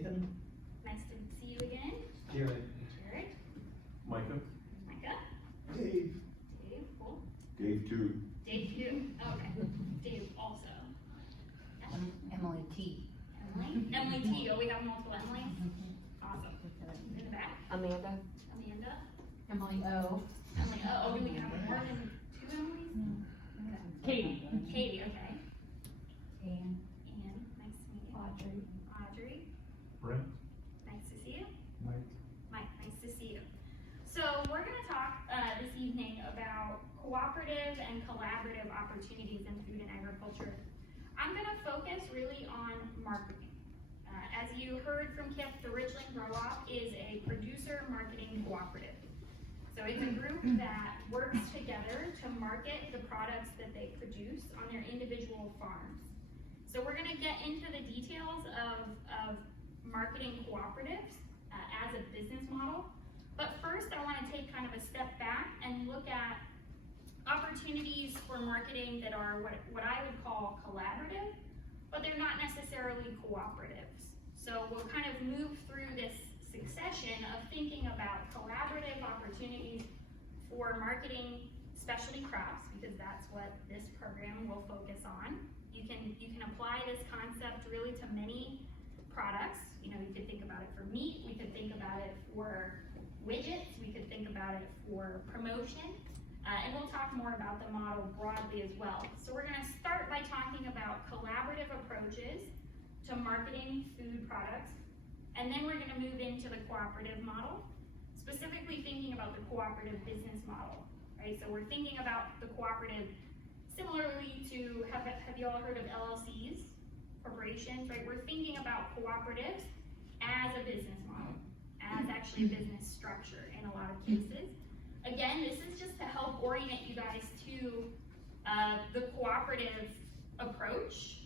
Nathan. Nice to see you again. Jared. Jared. Micah. Micah. Dave. Dave. Cool. Dave too. Dave too. Okay. Dave also. Emily T. Emily. Emily T. Oh, we have multiple Emily's. Awesome. In the back. Amanda. Amanda. Emily O. Emily. Oh, do we have more than two Emily's? Katie. Katie. Okay. Anne. Anne. Nice to meet you. Audrey. Audrey. Brent. Nice to see you. Mike. Mike, nice to see you. So we're going to talk this evening about cooperative and collaborative opportunities in food and agriculture. I'm going to focus really on marketing. As you heard from Kip, the Richland Grow-Op is a producer marketing cooperative. So it's a group that works together to market the products that they produce on their individual farms. So we're going to get into the details of marketing cooperatives as a business model. But first, I want to take kind of a step back and look at opportunities for marketing that are what I would call collaborative, but they're not necessarily cooperatives. So we'll kind of move through this succession of thinking about collaborative opportunities for marketing specialty crops, because that's what this program will focus on. You can apply this concept really to many products. You know, you could think about it for meat, we could think about it for widgets, we could think about it for promotion, and we'll talk more about the model broadly as well. So we're going to start by talking about collaborative approaches to marketing food products, and then we're going to move into the cooperative model, specifically thinking about the cooperative business model, right? So we're thinking about the cooperative similarly to, have you all heard of LLCs, corporations, right? We're thinking about cooperatives as a business model, as actually a business structure in a lot of cases. Again, this is just to help orient you guys to the cooperative approach.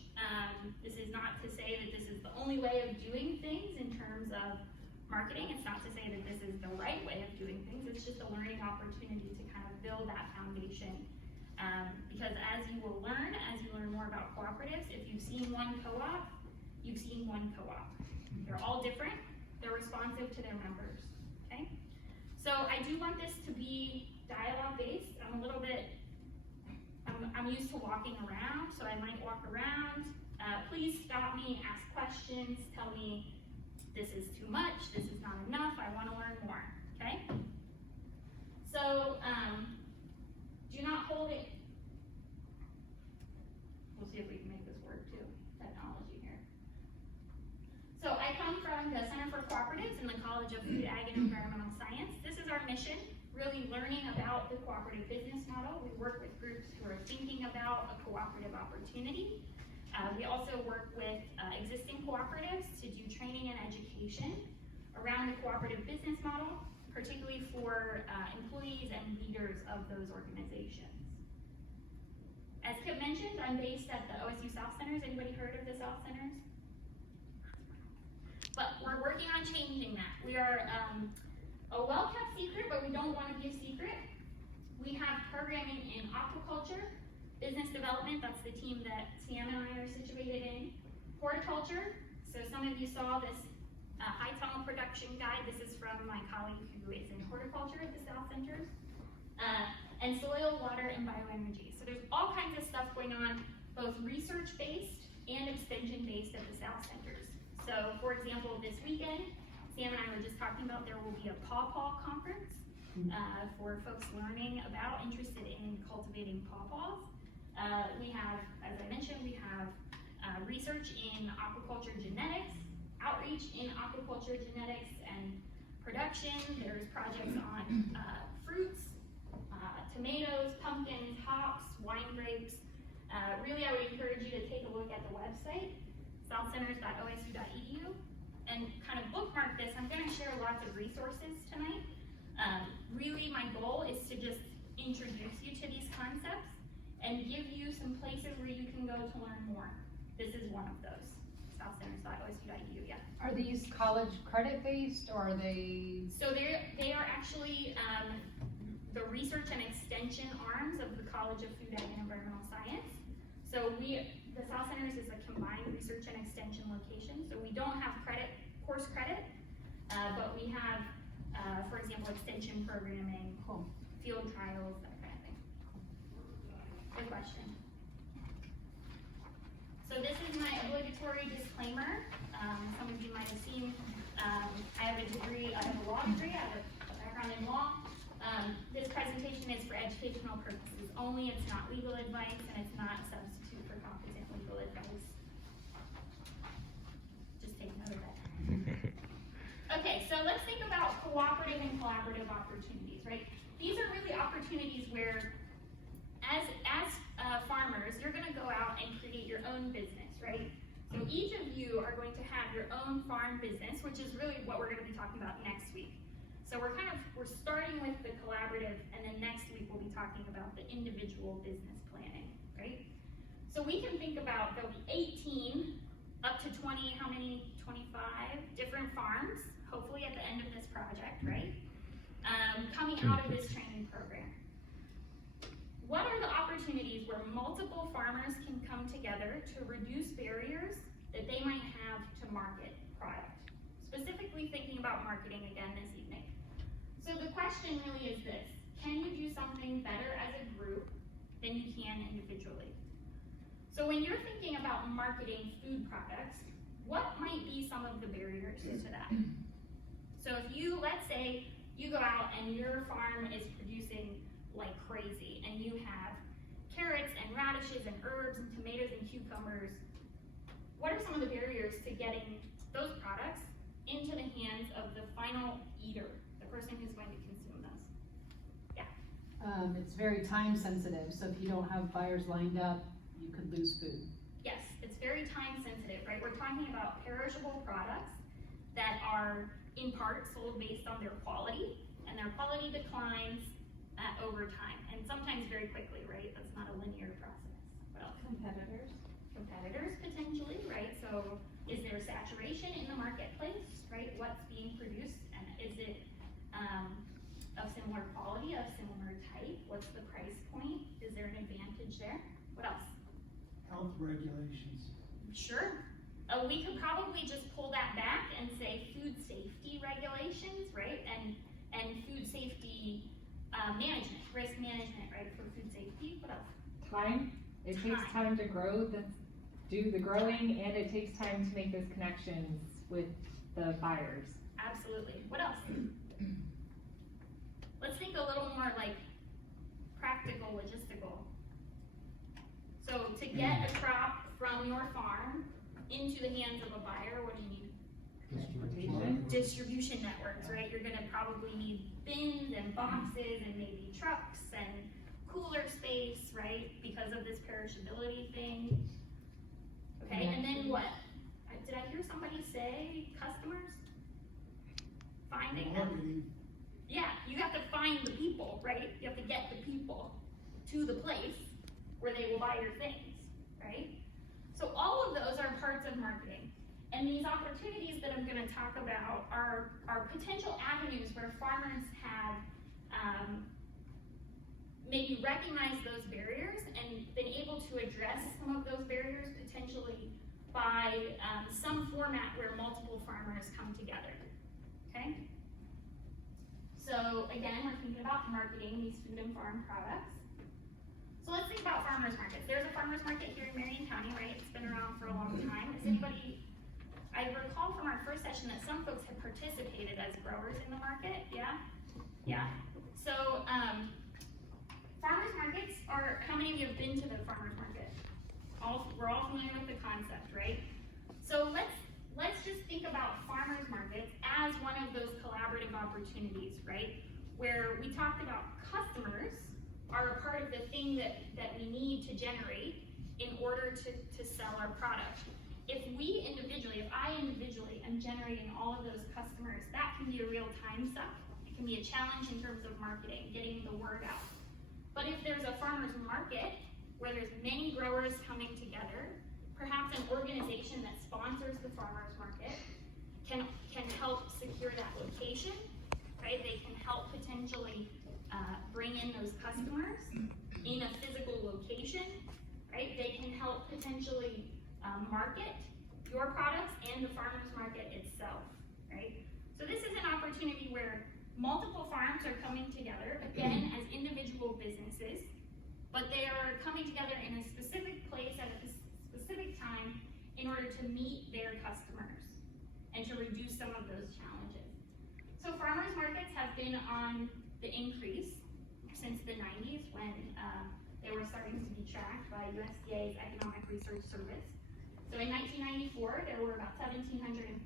This is not to say that this is the only way of doing things in terms of marketing. It's not to say that this is the right way of doing things. It's just a learning opportunity to kind of build that foundation. Because as you will learn, as you learn more about cooperatives, if you've seen one co-op, you've seen one co-op. They're all different. They're responsive to their members, okay? So I do want this to be dialogue-based. I'm used to walking around, so I might walk around. Please stop me, ask questions, tell me this is too much, this is not enough, I want to learn more, okay? So do not hold it. We'll see if we can make this work too, technology here. So I come from the Center for Cooperatives in the College of Food, Ag, and Environmental Science. This is our mission, really learning about the cooperative business model. We work with groups who are thinking about a cooperative opportunity. We also work with existing cooperatives to do training and education around the cooperative business model, particularly for employees and leaders of those organizations. As Kip mentioned, I'm based at the OSU South Centers. Anybody heard of the South Centers? But we're working on changing that. We are a well-kept secret, but we don't want to be a secret. We have programming in aquaculture, business development, that's the team that Sam and I are situated in, horticulture, so some of you saw this high tunnel production guide. This is from my colleague who is in horticulture at the South Centers, and soil, water, and bioenergy. So there's all kinds of stuff going on, both research-based and extension-based at the South Centers. So, for example, this weekend, Sam and I were just talking about there will be a pawpaw conference for folks learning about, interested in cultivating pawpaws. We have, as I mentioned, we have research in aquaculture genetics, outreach in aquaculture genetics and production. There's projects on fruits, tomatoes, pumpkins, hops, wine grapes. Really, I would encourage you to take a look at the website, southcenters.osu.edu, and kind of bookmark this. I'm going to share lots of resources tonight. Really, my goal is to just introduce you to these concepts and give you some places where you can go to learn more. This is one of those, southcenters.osu.edu, yeah. Are these college credit based or are they? So they are actually the research and extension arms of the College of Food, Ag, and Environmental Science. So the South Centers is a combined research and extension location, so we don't have credit course credit, but we have, for example, extension programming, Cool. field trials, that kind of thing. Good question. So this is my obligatory disclaimer. Some of you might have seen, I have a law degree, I have a background in law. This presentation is for educational purposes only. It's not legal advice and it's not a substitute for competent legal advice. Just take note of that. Okay, so let's think about cooperative and collaborative opportunities, right? These are really opportunities where, as farmers, you're going to go out and create your own business, right? So each of you are going to have your own farm business, which is really what we're going to be talking about next week. So we're starting with the collaborative, and then next week we'll be talking about the individual business planning, right? So we can think about there'll be 18 up to 20, how many? 25 different farms, hopefully at the end of this project, right? Coming out of this training program. What are the opportunities where multiple farmers can come together to reduce barriers that they might have to market product? Specifically thinking about marketing again this evening. So the question really is this: can you do something better as a group than you can individually? So when you're thinking about marketing food products, what might be some of the barriers to that? So if you, let's say, you go out and your farm is producing like crazy, and you have carrots and radishes and herbs and tomatoes and cucumbers, what are some of the barriers to getting those products into the hands of the final eater, the person who's going to consume those? Yeah. It's very time sensitive, so if you don't have buyers lined up, you could lose food. Yes, it's very time sensitive, right? We're talking about perishable products that are in part sold based on their quality, and their quality declines over time, and sometimes very quickly, right? That's not a linear process. What else? Competitors. Competitors, potentially, right? So is there saturation in the marketplace, right? What's being produced, and is it of similar quality, of similar type? What's the price point? Is there an advantage there? What else? Health regulations. Sure. We could probably just pull that back and say food safety regulations, right? And food safety management, risk management, right, for food safety. What else? Time. It takes time to grow, do the growing, and it takes time to make those connections with the buyers. Absolutely. What else? Let's think a little more like practical, logistical. So to get a crop from your farm into the hands of a buyer, what do you need? Transportation. Distribution networks, right? You're gonna probably need bins and boxes and maybe trucks and cooler space, right? Because of this perishability thing. Okay, and then what? Did I hear somebody say customers? Finding them? Marketing. Yeah, you have to find the people, right? You have to get the people to the place where they will buy your things, right? So all of those are parts of marketing. And these opportunities that I'm gonna talk about are potential avenues where farmers have maybe recognized those barriers and been able to address some of those barriers potentially by some format where multiple farmers come together, okay? So again, we're thinking about marketing these food and farm products. So let's think about farmers markets. There's a farmers market here in Marion County, right? It's been around for a long time. Is anybody, I recall from our first session that some folks have participated as growers in the market, yeah? Yeah. So, farmers markets are, how many of you have been to the farmers market? We're all familiar with the concept, right? So let's just think about farmers markets as one of those collaborative opportunities, right? Where we talked about customers are a part of the thing that we need to generate in order to sell our product. If I individually am generating all of those customers, that can be a real time suck. It can be a challenge in terms of marketing, getting the word out. But if there's a farmer's market where there's many growers coming together, perhaps an organization that sponsors the farmer's market can help secure that location, right? They can help potentially bring in those customers in a physical location, right? They can help potentially market your products and the farmer's market itself, right? So this is an opportunity where multiple farms are coming together, again, as individual businesses, but they are coming together in a specific place at a specific time in order to meet their customers and to reduce some of those challenges. So farmers markets have been on the increase since the 90s when they were starting to be tracked by USDA's Economic Research Service. So in 1994, there were about 1,750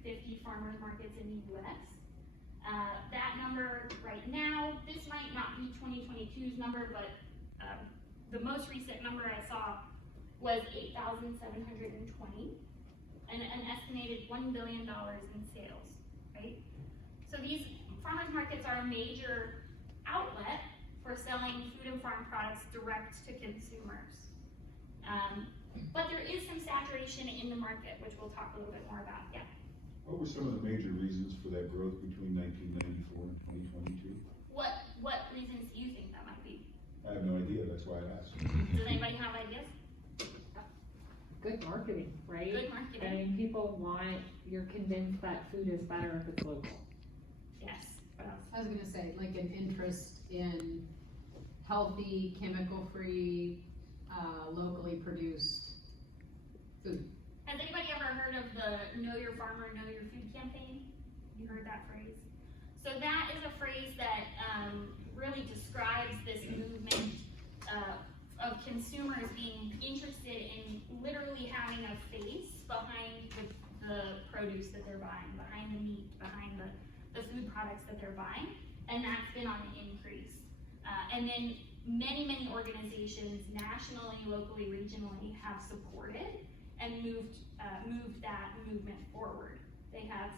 farmers markets in the US. That number right now, this might not be 2022's number, but the most recent number I saw was 8,720 and an estimated $1 billion in sales, right? So these farmers markets are a major outlet for selling food and farm products direct to consumers. But there is some saturation in the market, which we'll talk a little bit more about, yeah. What were some of the major reasons for that growth between 1994 and 2022? What reasons do you think that might be? I have no idea, that's why I asked. Does anybody have ideas? Good marketing, right? Good marketing. I mean, people want, you're convinced that food is better if it's local. Yes. What else? I was gonna say, like an interest in healthy, chemical-free, locally produced food. Has anybody ever heard of the Know Your Farmer, Know Your Food campaign? You heard that phrase? So that is a phrase that really describes this movement of consumers being interested in literally having a face behind the produce that they're buying, behind the meat, behind the food products that they're buying, and that's been on the increase. And then many organizations, nationally, locally, regionally, have supported and moved that movement forward. They have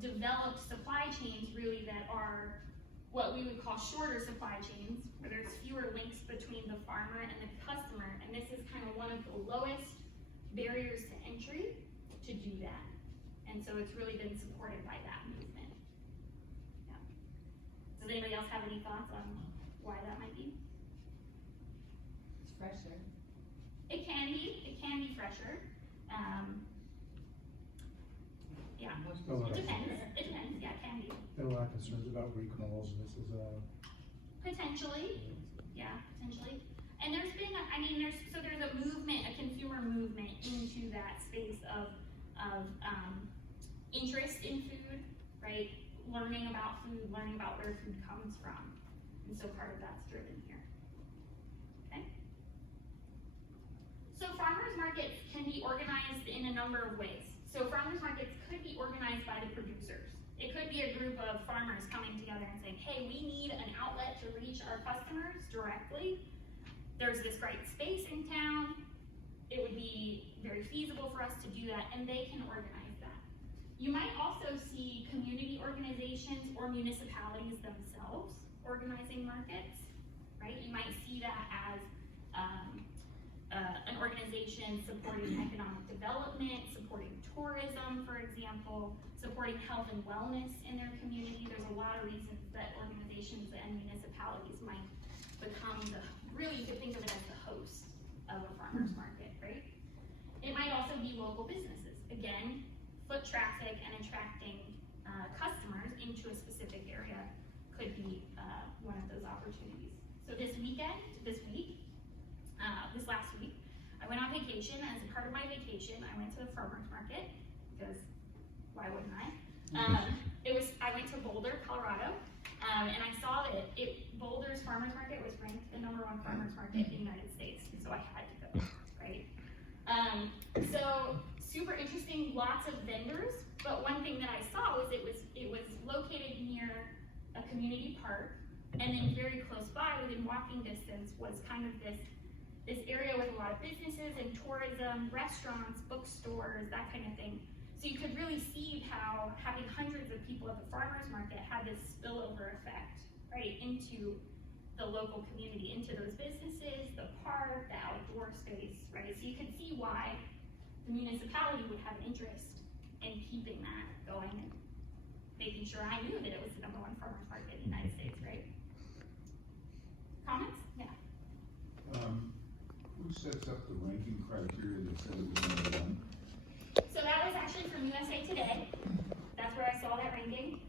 developed supply chains really that are what we would call shorter supply chains, where there's fewer links between the farmer and the customer, and this is kind of one of the lowest barriers to entry to do that. And so it's really been supported by that movement. Yeah. Does anybody else have any thoughts on why that might be? It's fresher. It can be fresher. Yeah, it depends, yeah, it can be. There are a lot of concerns about recalls, and this is Potentially, yeah, potentially. And there's been, there's a movement, a consumer movement into that space of interest in food, right? Learning about food, learning about where food comes from. And so part of that's driven here, okay? So farmers markets can be organized in a number of ways. So farmers markets could be organized by the producers. It could be a group of farmers coming together and saying, hey, we need an outlet to reach our customers directly. There's this great space in town. It would be very feasible for us to do that, and they can organize that. You might also see community organizations or municipalities themselves organizing markets, right? You might see that as an organization supporting economic development, supporting tourism, for example, supporting health and wellness in their community. There's a lot of reasons that organizations and municipalities might become really you could think of it as the host of a farmer's market, right? It might also be local businesses. Again, foot traffic and attracting customers into a specific area could be one of those opportunities. So this last week, I went on vacation. As a part of my vacation, I went to the farmer's market, because why wouldn't I? I went to Boulder, Colorado, and I saw that Boulder's farmer's market was ranked the #1 farmer's market in the United States, so I had to go, right? So super interesting, lots of vendors, but one thing that I saw was it was located near a community park, and then very close by, within walking distance, was kind of this area with a lot of businesses and tourism, restaurants, bookstores, that kind of thing. So you could really see how having hundreds of people at the farmer's market had this spillover effect, right, into the local community, into those businesses, the park, the outdoor space, right? So you could see why the municipality would have an interest in keeping that going and making sure I knew that it was the #1 farmer's market in the United States, right? Comments? Yeah. Who sets up the ranking criteria that says it was #1? gonna say today. That's where I saw that ranking.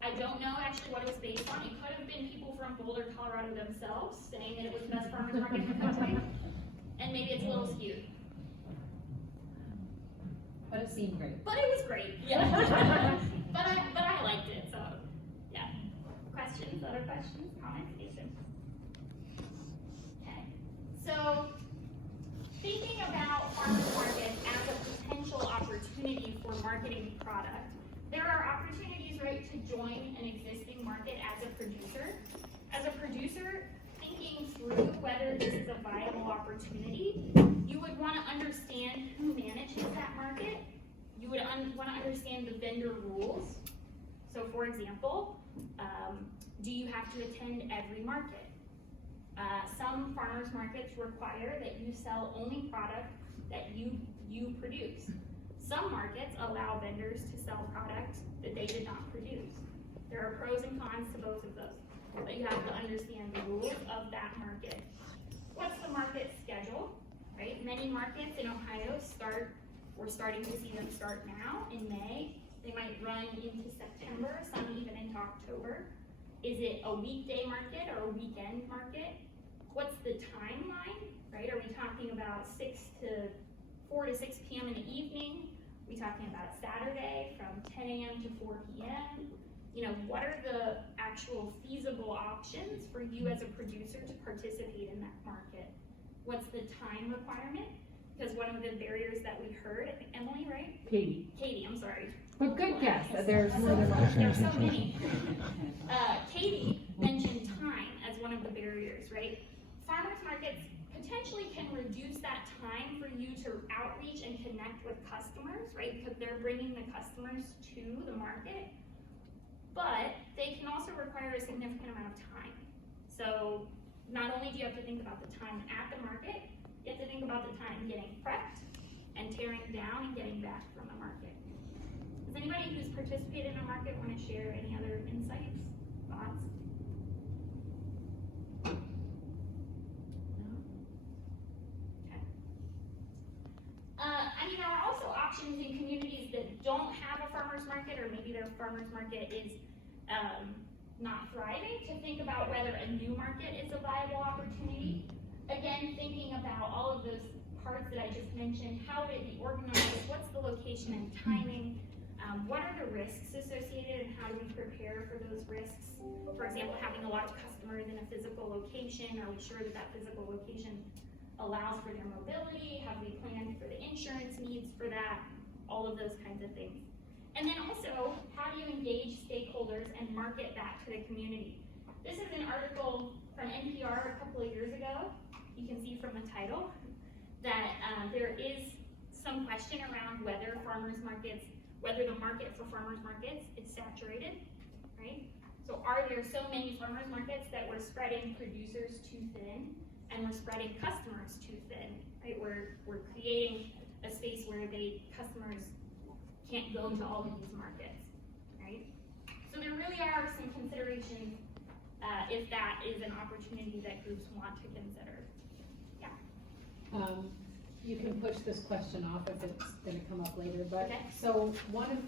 I don't know actually what it was based on. It could have been people from Boulder, Colorado themselves saying that it was the best farmers market in the country. And maybe it's a little skewed. But it seemed great. But it was great. Yeah. but I liked it, so yeah. Questions, other questions, comments, statements? Okay. So thinking about farmers markets as a potential opportunity for marketing product, there are opportunities, right, to join an existing market as a producer. As a producer, thinking through whether this is a viable opportunity, you would want to understand who manages that market. You would want to understand the vendor rules. So for example, do you have to attend every market? Some farmers markets require that you sell only product that you produce. Some markets allow vendors to sell products that they did not produce. There are pros and cons to both of those, but you have to understand the rules of that market. What's the market schedule, right? Many markets in Ohio we're starting to see them start now in May. They might run into September, some even into October. Is it a weekday market or a weekend market? What's the timeline, right? Are we talking about 4 to 6 p.m. in the evening? Are we talking about Saturday from 10 a.m. to 4 p.m.? You know, what are the actual feasible options for you as a producer to participate in that market? What's the time requirement? Because one of the barriers that we heard, I think Emily, right? Katie, I'm sorry. But good guess, there's more than one. There's so many. Katie mentioned time as one of the barriers, right? Farmers markets potentially can reduce that time for you to outreach and connect with customers, right? Because they're bringing the customers to the market, but they can also require a significant amount of time. So not only do you have to think about the time at the market, you have to think about the time getting prepped and tearing down and getting back from the market. Does anybody who's participated in a market want to share any other insights, thoughts? No? Okay. I mean, there are also options in communities that don't have a farmer's market, or maybe their farmer's market is not thriving, to think about whether a new market is a viable opportunity. Again, thinking about all of those parts that I just mentioned, how would it be organized, what's the location and timing, what are the risks associated and how do we prepare for those risks? For example, having a lot of customers in a physical location, are we sure that that physical location allows for their mobility? Have we planned for the insurance needs for that? All of those kinds of things. And then also, how do you engage stakeholders and market that to the community? This is an article from NPR a couple of years ago. You can see from the title that there is some question around whether the market for farmers markets is saturated, right? So are there so many farmers markets that we're spreading producers too thin and we're spreading customers too thin, right? We're creating a space where customers can't go to all of these markets, right? So there really are some considerations if that is an opportunity that groups want to consider. Yeah. You can push this question off if it's gonna come up later, but, Okay. so one of,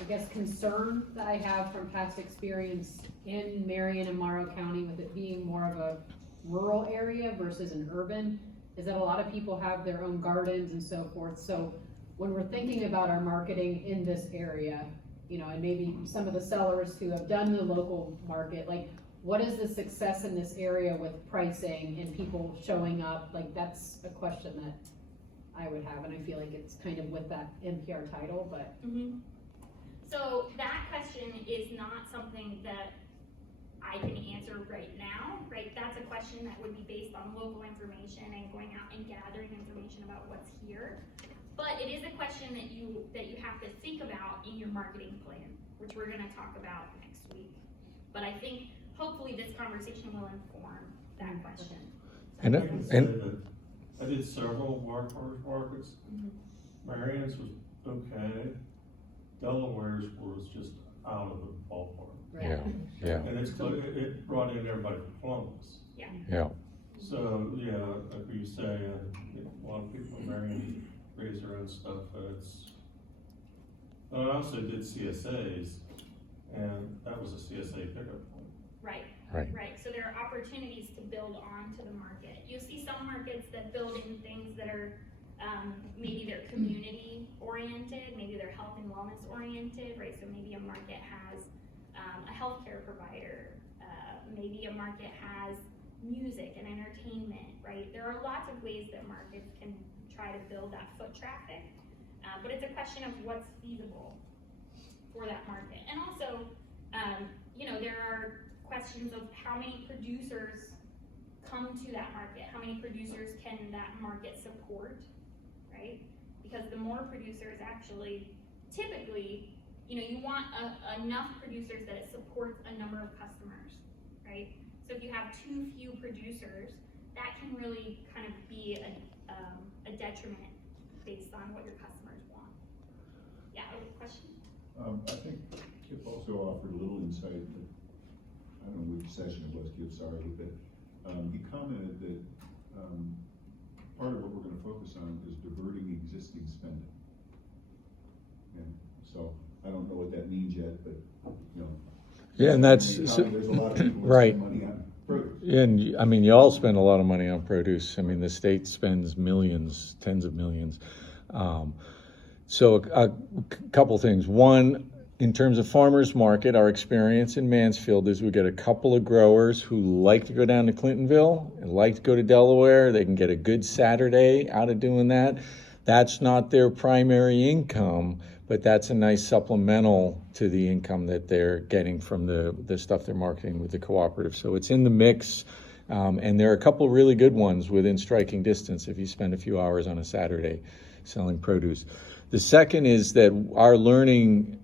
I guess, concern that I have from past experience in Marion and Morrow County, with it being more of a rural area versus an urban, is that a lot of people have their own gardens and so forth. So when we're thinking about our marketing in this area, you know, and maybe some of the sellers who have done the local market, like, what is the success in this area with pricing and people showing up? Like, that's a question that I would have, and I feel like it's kind of with that NPR title, but. Mm-hmm. So that question is not something that I can answer right now, right? That's a question that would be based on local information and going out and gathering information about what's here. But it is a question that you have to think about in your marketing plan, which we're gonna talk about next week. But I think hopefully this conversation will inform that question. I did several farmers markets. Marion's was okay. Delaware's was just out of the ballpark. Right. Yeah, And it brought in everybody from Columbus. yeah. So, yeah, like you say, a lot of people in Marion raise their own stuff, I also did CSAs, and that was a CSA pickup point. Right. Right. Right, so there are opportunities to build onto the market. You see some markets that build in things that are, maybe they're community oriented, maybe they're health and wellness oriented, right? So maybe a market has, a healthcare provider, maybe a market has music and entertainment, right? There are lots of ways that markets can try to build that foot traffic, but it's a question of what's feasible for that market. And also, there are questions of how many producers come to that market, how many producers can that market support, right? Because the more producers actually, typically, you want enough producers that it supports a number of customers, right? So if you have too few producers, that can really kind of be a detriment based on what your customers want. Yeah, a question? I think Kip also offered a little insight, that, I don't know which session it was, Kip, sorry, but he commented that part of what we're gonna focus on is diverting existing spending. And so, I don't know what that means yet, but, Yeah, and that's, there's a lot of people that right. spend money on produce. And, I mean, you all spend a lot of money on produce. I mean, the state spends millions, tens of millions. So a couple things. One, in terms of farmers market, our experience in Mansfield is we get a couple of growers who like to go down to Clintonville and like to go to Delaware. They can get a good Saturday out of doing that. That's not their primary income, but that's a nice supplemental to the income that they're getting from the stuff they're marketing with the cooperative. So it's in the mix, and there are a couple really good ones within striking distance if you spend a few hours on a Saturday selling produce. The second is that our learning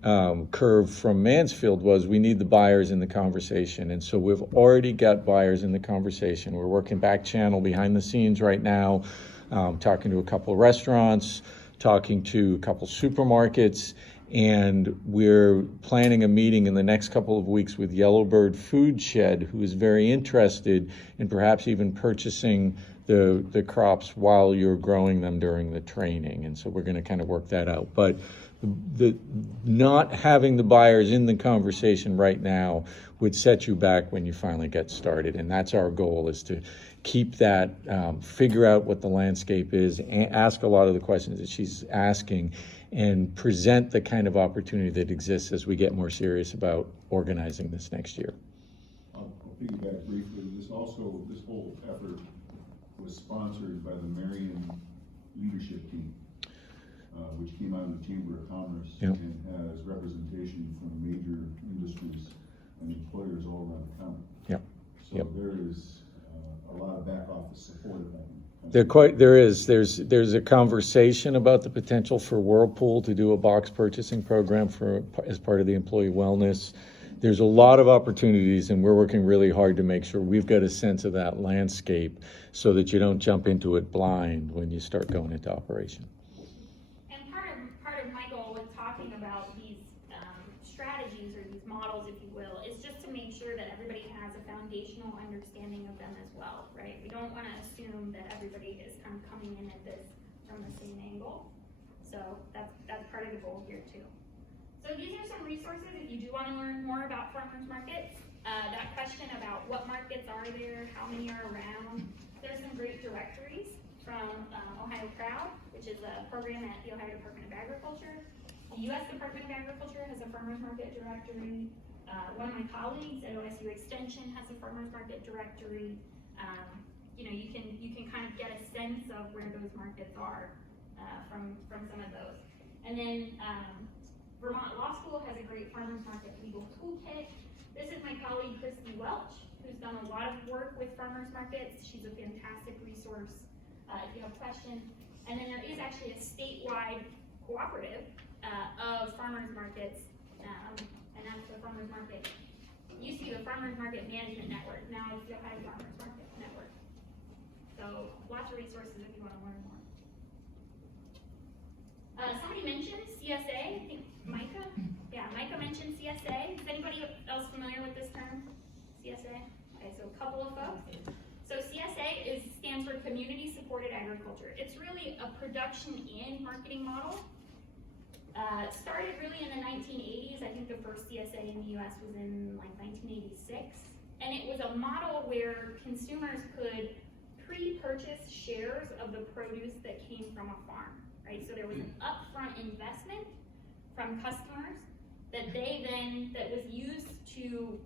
curve from Mansfield was we need the buyers in the conversation. And so we've already got buyers in the conversation. We're working back channel behind the scenes right now, talking to a couple of restaurants, talking to a couple supermarkets, and we're planning a meeting in the next couple of weeks with Yellowbird Food Shed, who is very interested in perhaps even purchasing the crops while you're growing them during the training. And so we're going to kind of work that out. But the not having the buyers in the conversation right now would set you back when you finally get started. And that's our goal, is to keep that, figure out what the landscape is, ask a lot of the questions that she's asking, and present the kind of opportunity that exists as we get more serious about organizing this next year. I'll piggyback briefly. This whole effort was sponsored by the Marion leadership team, which came out of the Chamber of Commerce. Yep. And has representation from major industries and employers all around the county. Yep. So Yep. there is a lot of back office support of that. There's a conversation about the potential for Whirlpool to do a box purchasing program as part of the employee wellness. There's a lot of opportunities, and we're working really hard to make sure we've got a sense of that landscape so that you don't jump into it blind when you start going into operation. And part of my goal with talking about these strategies or these models, if you will, is just to make sure that everybody has a foundational understanding of them as well, right? We don't want to assume that everybody is kind of coming in at this from the same angle. So that's part of the goal here too. So these are some resources if you do want to learn more about farmers markets. That question about what markets are there, how many are around. There's some great directories from Ohio Crowd, which is a program at the Ohio Department of Agriculture. The U.S. Department of Agriculture has a farmers market directory. One of my colleagues at OSU Extension has a farmers market directory. You can kind of get a sense of where those markets are from some of those. And then Vermont Law School has a great farmers market legal toolkit. This is my colleague Christy Welch, who's done a lot of work with farmers markets. She's a fantastic resource if you have questions. And then there is actually a statewide cooperative of farmers markets, and that's the Farmers Market. It used to be the Farmers Market Management Network. Now it's the Ohio Farmers Market Network. So lots of resources if you want to learn more. Somebody mentioned CSA. I think Micah. Yeah, Micah mentioned CSA. Is anybody else familiar with this term? CSA. Okay, so a couple of folks. So CSA stands stands for Community Supported Agriculture. It's really a production and marketing model. Started really in the 1980s. I think the first CSA in the US was in like 1986. And it was a model where consumers could pre-purchase shares of the produce that came from a farm, right? So there was an upfront investment from customers that was used to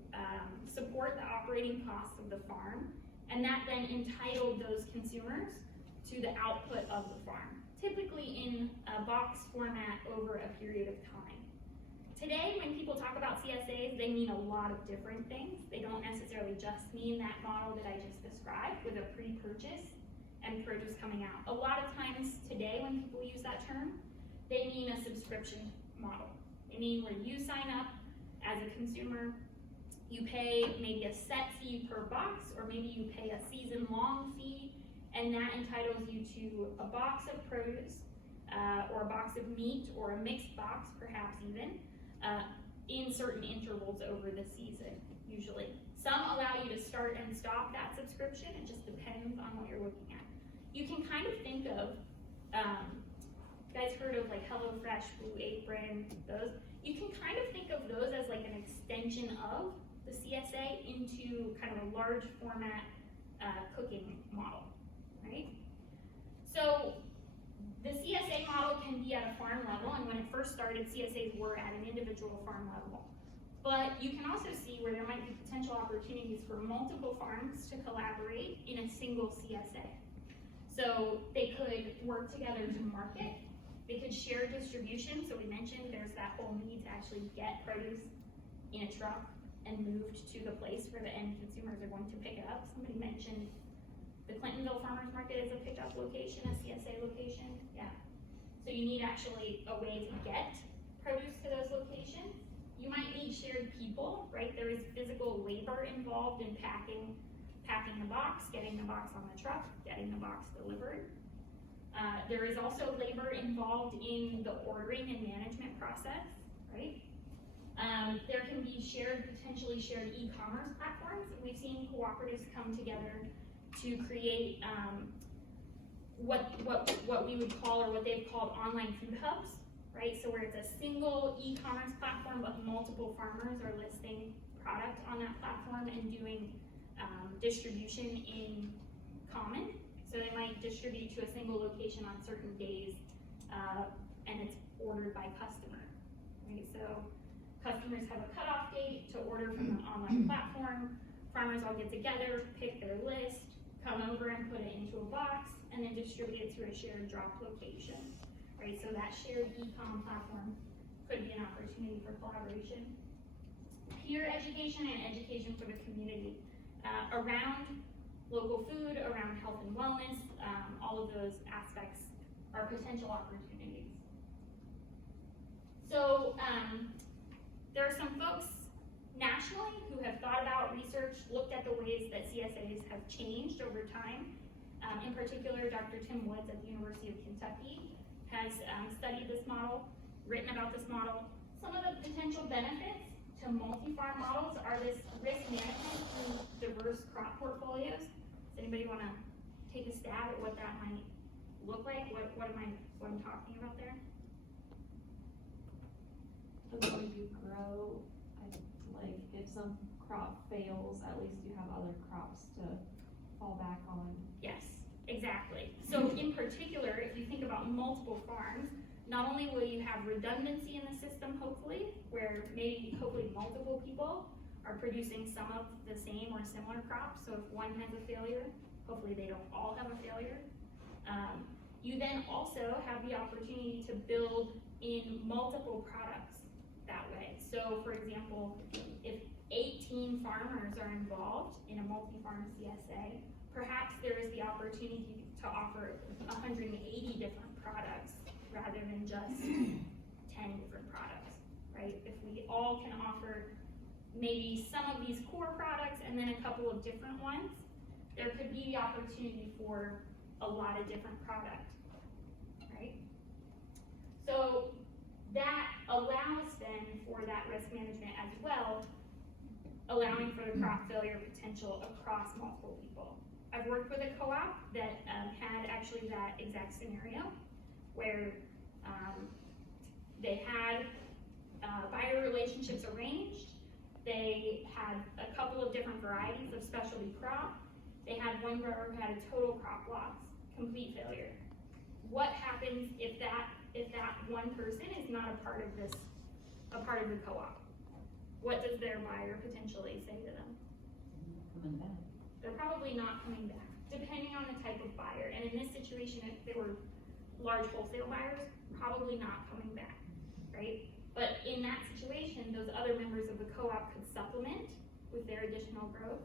support the operating costs of the farm, and that then entitled those consumers to the output of the farm, typically in a box format over a period of time. Today, when people talk about CSAs, they mean a lot of different things. They don't necessarily just mean that model that I just described with a pre-purchase and produce coming out. A lot of times today, when people use that term, they mean a subscription model. They mean where you sign up as a consumer, you pay maybe a set fee per box, or maybe you pay a season-long fee, and that entitles you to a box of produce, or a box of meat, or a mixed box, perhaps even, in certain intervals over the season, usually. Some allow you to start and stop that subscription. It just depends on what you're looking at. You can kind of think of, you guys heard of like HelloFresh, Blue Apron, those? You can kind of think of those as like an extension of the CSA into kind of a large format cooking model, right? So the CSA model can be at a farm level, and when it first started, CSAs were at an individual farm level. But you can also see where there might be potential opportunities for multiple farms to collaborate in a single CSA. So they could work together to market, they could share distribution. So we mentioned there's that whole need to actually get produce in a truck and moved to the place where the end consumers are going to pick it up. Somebody mentioned the Clintonville Farmers Market is a pickup location, a CSA location, yeah. So you need actually a way to get produce to those locations. You might need shared people, right? There is physical labor involved in packing the box, getting the box on the truck, getting the box delivered. There is also labor involved in the ordering and management process, right? There can be potentially shared e-commerce platforms. We've seen cooperatives come together to create what we would call, or what they've called, online food hubs, right? So where it's a single e-commerce platform, but multiple farmers are listing product on that platform and doing distribution in common. So they might distribute to a single location on certain days, and it's ordered by customer, right? So customers have a cutoff date to order from the online platform. Farmers all get together, pick their list, come over and put it into a box, and then distribute it to a shared drop location, right? So that shared e-com platform could be an opportunity for collaboration. Peer education and education for the community around local food, around health and wellness, all of those aspects are potential opportunities. So there are some folks nationally who have thought about, researched, looked at the ways that CSAs have changed over time. In particular, Dr. Tim Woods at the University of Kentucky has studied this model, written about this model. Some of the potential benefits to multi-farm models are this risk management through diverse crop portfolios. Does anybody want to take a stab at what that might look like? What I'm talking about there? The more you grow, like if some crop fails, at least you have other crops to fall back on. Yes, exactly. So in particular, if you think about multiple farms, not only will you have redundancy in the system, hopefully, where hopefully multiple people are producing some of the same or similar crops. So if one has a failure, hopefully they don't all have a failure. You then also have the opportunity to build in multiple products that way. So for example, if 18 farmers are involved in a multi-farm CSA, perhaps there is the opportunity to offer 180 different products rather than just 10 different products, right? If we all can offer maybe some of these core products and then a couple of different ones, there could be the opportunity for a lot of different products, right? So that allows then for that risk management as well, allowing for the crop failure potential across multiple people. I've worked with a co-op that had actually that exact scenario where they had buyer relationships arranged. They had a couple of different varieties of specialty crop. They had one grower who had a total crop loss, complete failure. What happens if that one person is not a part of the co-op? What does their buyer potentially say to them? Coming back. They're probably not coming back, depending on the type of buyer. And in this situation, if they were large wholesale buyers, probably not coming back, right? But in that situation, those other members of the co-op could supplement with their additional growth,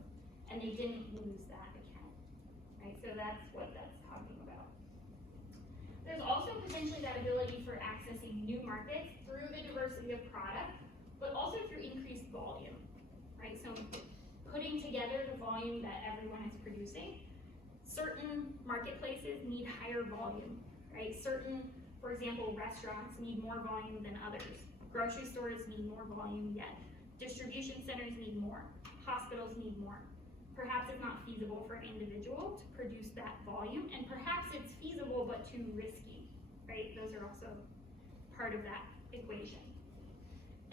and they didn't lose that account, right? So that's what that's talking about. There's also potentially that ability for accessing new markets through the diversity of product, but also through increased volume, right? So putting together the volume that everyone is producing. Certain marketplaces need higher volume, right? Certain, for example, restaurants need more volume than others. Grocery stores need more volume yet. Distribution centers need more. Hospitals need more. Perhaps it's not feasible for an individual to produce that volume, and perhaps it's feasible but too risky, right? Those are also part of that equation.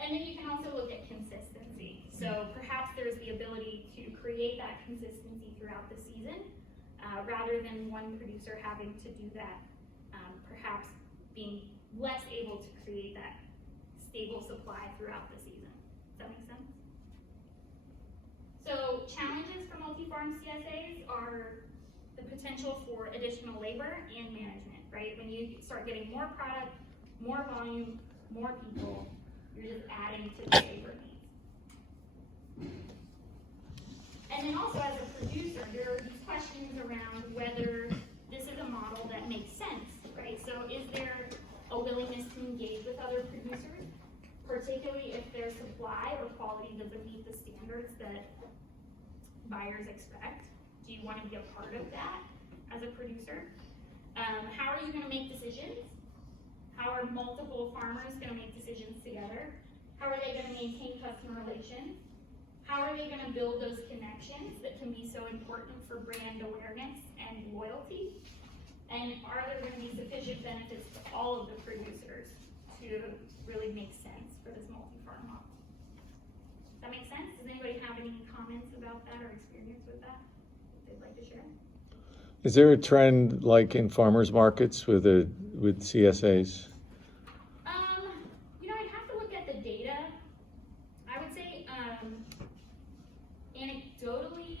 And then you can also look at consistency. So perhaps there's the ability to create that consistency throughout the season, rather than one producer having to do that, perhaps being less able to create that stable supply throughout the season. Does that make sense? So challenges for multi-farm CSAs are the potential for additional labor and management, right? When you start getting more product, more volume, more people, you're just adding to the labor needs. And then also as a producer, there are these questions around whether this is a model that makes sense, right? So is there a willingness to engage with other producers, particularly if their supply or quality doesn't meet the standards that buyers expect? Do you want to be a part of that as a producer? How are you going to make decisions? How are multiple farmers going to make decisions together? How are they going to maintain customer relations? How are they going to build those connections that can be so important for brand awareness and loyalty? And are there going to be sufficient benefits to all of the producers to really make sense for this multi-farm model? Does that make sense? Does anybody have any comments about that or experience with that they'd like to share? Is there a trend like in farmers markets with CSAs? I'd have to look at the data. I would say, anecdotally,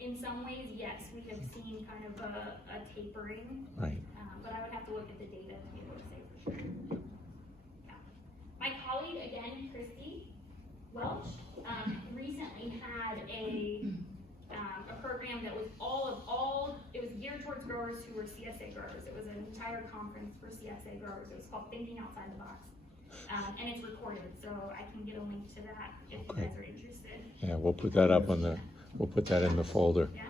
in some ways, yes, we have seen kind of a tapering. Right. But I would have to look at the data to be able to say for sure. Yeah. My colleague, again, Christy Welch, recently had a program that was it was geared towards growers who were CSA growers. It was an entire conference for CSA growers. It was called Thinking Outside the Box. And it's recorded, so I can get a link to that if you guys are interested. Yeah, we'll put that up we'll put that in the folder. Yeah,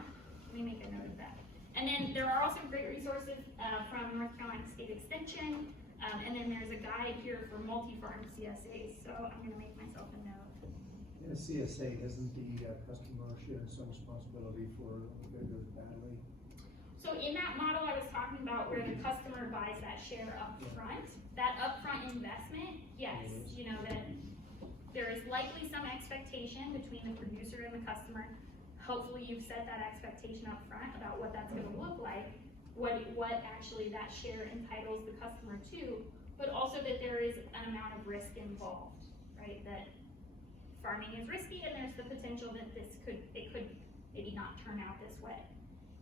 let me make a note of that. And then there are also great resources from North Carolina State Extension, and then there's a guide here for multi-farm CSAs, so I'm gonna make myself a note. In a CSA, doesn't the customer share some responsibility for if it goes badly? So in that model I was talking about where the customer buys that share up front, that upfront investment, yes, that there is likely some expectation between the producer and the customer. Hopefully you've set that expectation up front about what that's gonna look like, what actually that share entitles the customer to, but also that there is an amount of risk involved, right? That farming is risky and there's the potential that it could maybe not turn out this way.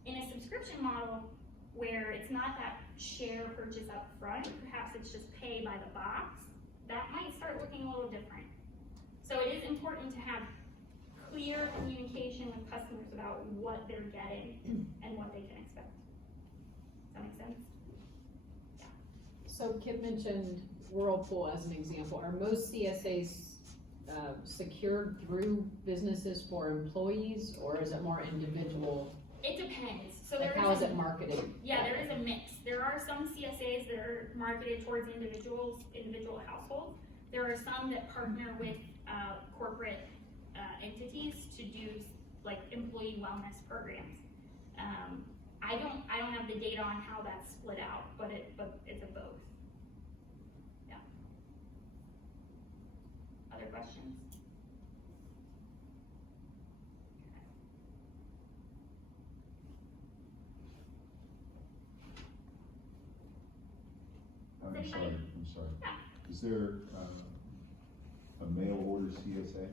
In a subscription model where it's not that share purchase up front, perhaps it's just pay by the box, that might start looking a little different. So it is important to have clear communication with customers about what they're getting and what they can expect. Does that make sense? Yeah. So Kip mentioned Whirlpool as an example. Are most CSAs secured through businesses for employees, or is it more individual? It depends. So Like how is it marketed? Yeah, there is a mix. There are some CSAs that are marketed towards individual households. There are some that partner with corporate entities to do like employee wellness programs. I don't have the data on how that's split out, but it's a both. Yeah. Other questions? I'm sorry. Yeah. Is there, a mail order CSA?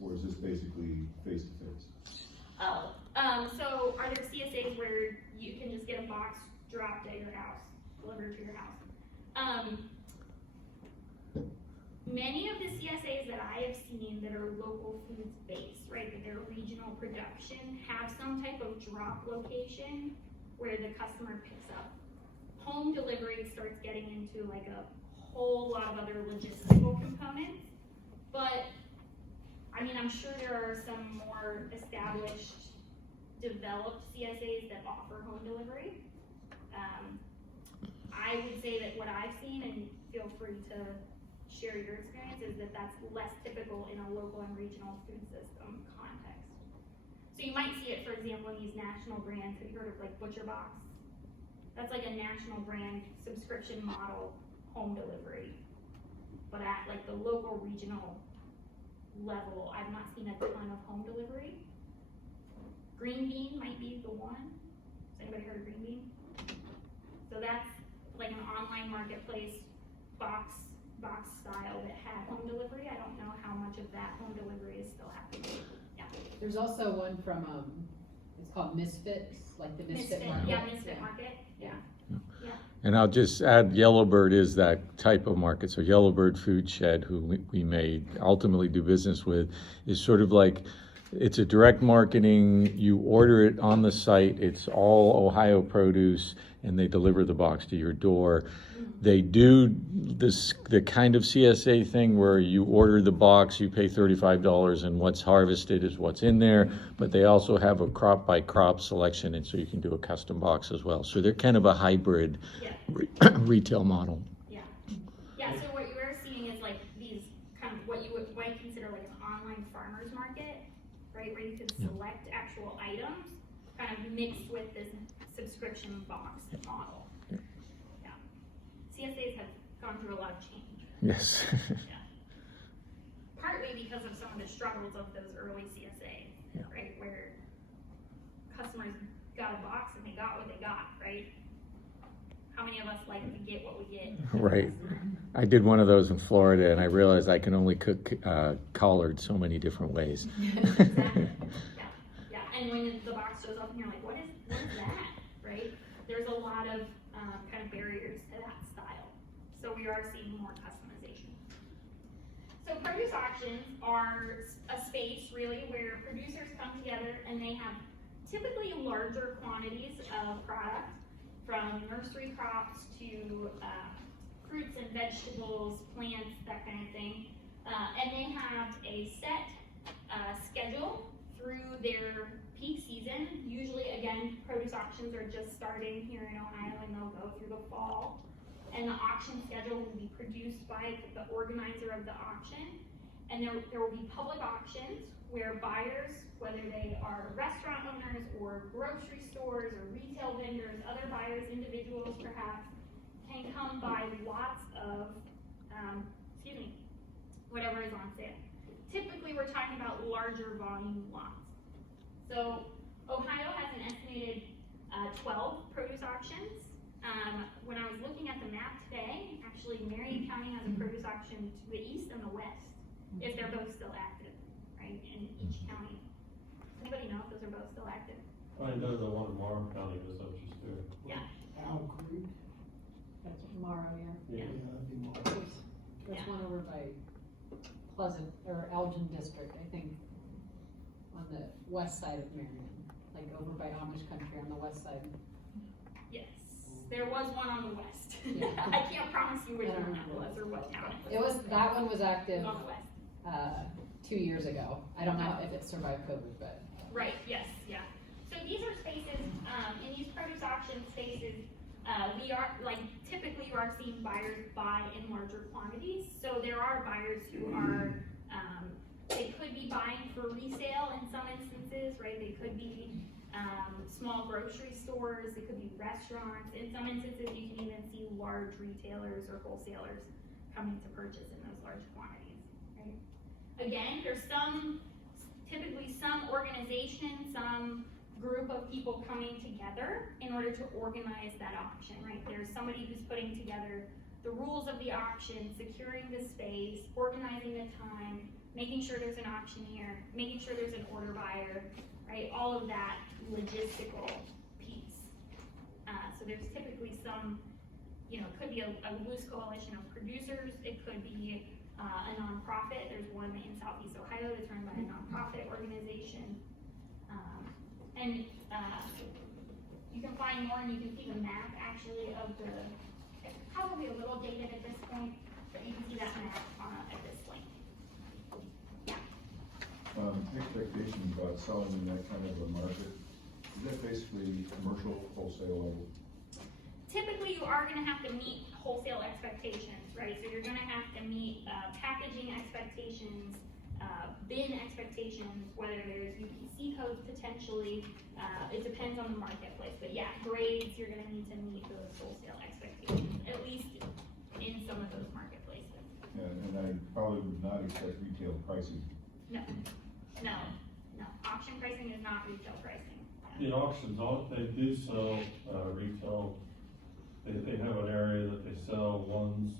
Or is this basically face-to-face? Oh, so are there CSAs where you can just get a box dropped at your house, delivered to your house? Many of the CSAs that I have seen that are local foods based, right, that they're regional production, have some type of drop location where the customer picks up. Home delivery starts getting into like a whole lot of other logistical components, but I mean, I'm sure there are some more established, developed CSAs that offer home delivery. I would say that what I've seen, and feel free to share your experience, is that that's less typical in a local and regional food system context. So you might see it, for example, in these national brands. Have you heard of like ButcherBox? That's like a national brand subscription model home delivery. But at like the local, regional level, I've not seen a ton of home delivery. Green Bean might be the one. Has anybody heard of Green Bean? So that's like an online marketplace box style that had home delivery. I don't know how much of that home delivery is still happening. Yeah. There's also one from, it's called Misfits, like the Misfit Market. Yeah, Misfit Market. Yeah. And I'll just add, Yellowbird is that type of market. So Yellowbird Food Shed, who we may ultimately do business with, is sort of like, it's a direct marketing, you order it on the site, it's all Ohio produce, and they deliver the box to your door. They do the kind of CSA thing where you order the box, you pay $35, and what's harvested is what's in there, but they also have a crop by crop selection, and so you can do a custom box as well. So they're kind of a hybrid retail model. Yeah. Yeah, so what you're seeing is like these kind of what you might consider like an online farmer's market, right, where you can select actual items kind of mixed with this subscription box model. Yeah. CSAs have gone through a lot of change. Yes. Yeah. Partly because of some of the struggles of those early CSAs, right, where customers got a box and they got what they got, right? How many of us like to get what we get? Right. I did one of those in Florida, and I realized I can only cook collard so many different ways. Exactly. Yeah. And when the box shows up and you're like, what is that, right? There's a lot of kind of barriers to that style. So we are seeing more customization. So produce auctions are a space really where producers come together and they have typically larger quantities of product, from nursery crops to fruits and vegetables, plants, that kind of thing. And they have a set schedule through their peak season. Usually, again, produce auctions are just starting here in Ohio, and they'll go through the fall. And the auction schedule will be produced by the organizer of the auction. And there will be public auctions where buyers, whether they are restaurant owners or grocery stores or retail vendors, other buyers, individuals perhaps, can come buy lots of, whatever is on sale. Typically, we're talking about larger volume lots. So Ohio has an estimated 12 produce auctions. When I was looking at the map today, actually Marion County has a produce auction to the east and the west, if they're both still active, right, in each county. Does anybody know if those are both still active? I know the one in Morrow County is up just there. Yeah. Owl Creek? That's Morrow, yeah. Yeah. That'd be more. There's one over by Pleasant, or Elgin District, I think, on the west side of Marion, like over by Amish country on the west side. Yes, there was one on the west. Yeah. I can't promise you which I don't one that remember was or what town It was, that one was It active, was on the west. 2 years ago. I don't know if it survived COVID, but. Right, yes, yeah. So these are spaces, in these produce auction spaces, we are, like, typically you are seeing buyers buy in larger quantities. So there are buyers who are, they could be buying for resale in some instances, right? They could be small grocery stores, it could be restaurants. In some instances, you can even see large retailers or wholesalers coming to purchase in those large quantities, right? Again, there's typically some organization, some group of people coming together in order to organize that auction, right? There's somebody who's putting together the rules of the auction, securing the space, organizing the time, making sure there's an auctioneer, making sure there's an order buyer, right? All of that logistical piece. So there's typically some, it could be a loose coalition of producers, it could be a nonprofit. There's one in Southeast Ohio that's run by a nonprofit organization. You can find more, and you can see the map actually of it's probably a little dated at this point, but you can see that map at this link. Yeah. Expectations about selling in that kind of a market, is that basically commercial wholesale level? Typically, you are going to have to meet wholesale expectations, right? So you're going to have to meet packaging expectations, bin expectations, whether there's UPC codes potentially. It depends on the marketplace, but yeah, grades, you're going to need to meet those wholesale expectations, at least in some of those marketplaces. And I probably would not expect retail pricing. No. Auction pricing is not retail pricing. The auctions, they do sell, retail. They have an area that they sell ones,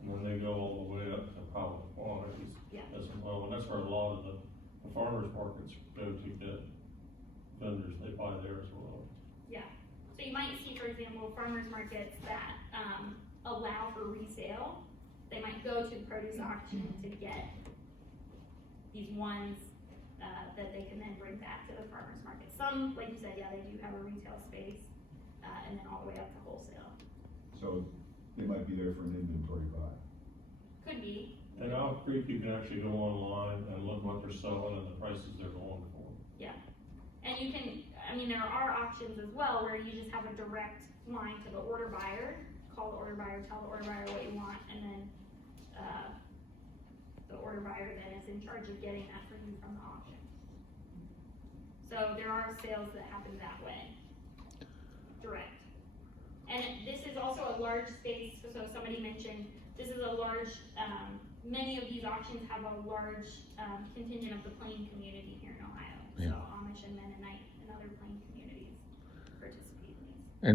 and then they go all the way up to pilot quantities. Yeah. As well, and that's where a lot of the farmers markets go to get vendors, they buy there as well. Yeah. So you might see, for example, farmers markets that allow for resale. They might go to the produce auction to get these ones that they can then bring back to the farmers market. Some, like you said, yeah, they do have a retail space, and then all the way up to wholesale. So they might be there for an inventory buy. Could be. At Owl Creek, you can actually go online and look what they're selling and the prices they're going for. Yeah. And you can, there are auctions as well where you just have a direct line to the order buyer, call the order buyer, tell the order buyer what you want, and then the order buyer then is in charge of getting that for you from the auction. So there are sales that happen that way, direct. And this is also a large space, so somebody mentioned, this is a large, many of these auctions have a large contingent of the Plain community here in Ohio. Yeah. So Amish and Mennonite and other Plain communities participate in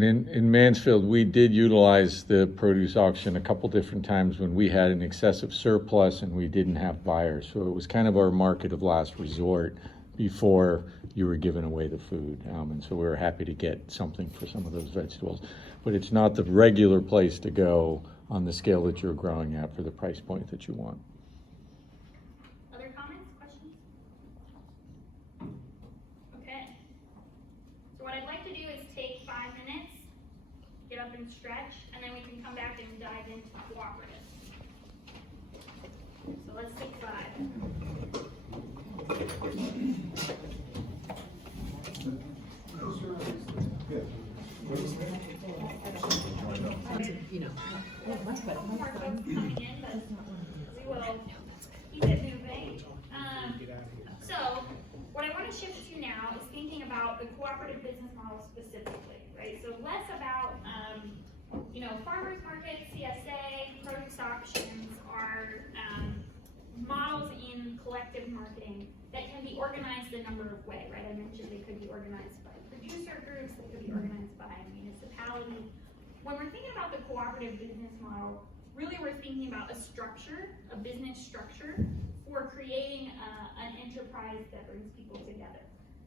these. And in Mansfield, we did utilize the produce auction a couple different times when we had an excessive surplus and we didn't have buyers. So it was kind of our market of last resort before you were giving away the food. And so we were happy to get something for some of those vegetables. But it's not the regular place to go on the scale that you're growing at for the price point that you want. Other comments, questions? Okay. So what I'd like to do is take 5 minutes, get up and stretch, and then we can come back and dive into cooperative. So let's take 5. Much better. More folks coming in, but we will keep it moving. So what I want to shift to now is thinking about the cooperative business model specifically, right? So less about, farmers markets, CSA, produce auctions are models in collective marketing that can be organized a number of ways, right? I mentioned they could be organized by producer groups, they could be organized by municipality. When we're thinking about the cooperative business model, really we're thinking about a structure, a business structure for creating an enterprise that brings people together.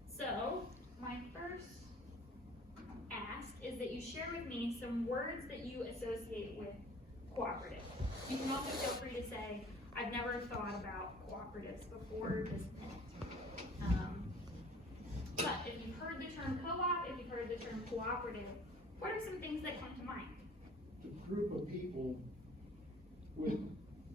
So my first ask is that you share with me some words that you associate with cooperative. You can also feel free to say, I've never thought about cooperatives before this minute. But if you've heard the term co-op, if you've heard the term cooperative, what are some things that come to mind? A group of people with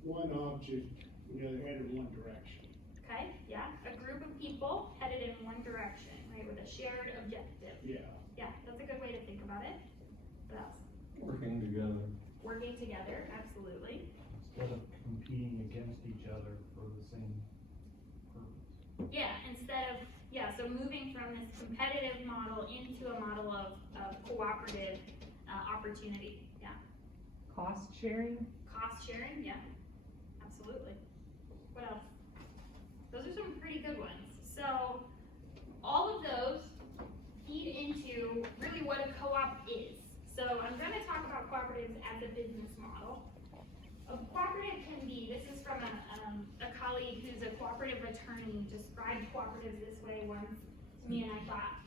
one object, headed in one direction. Okay, yeah, a group of people headed in one direction, right, with a shared objective. Yeah. Yeah, that's a good way to think about it. What else? Working together. Working together, absolutely. Instead of competing against each other for the same purpose. Yeah, instead of Yeah, so moving from this competitive model into a model of cooperative opportunity, yeah. Cost sharing? Cost sharing, yeah, absolutely. What else? Those are some pretty good ones. So all of those feed into really what a co-op is. So I'm going to talk about cooperatives as a business model. A cooperative can be, this is from a colleague who's a cooperative attorney, described cooperatives this way once to me, and I thought,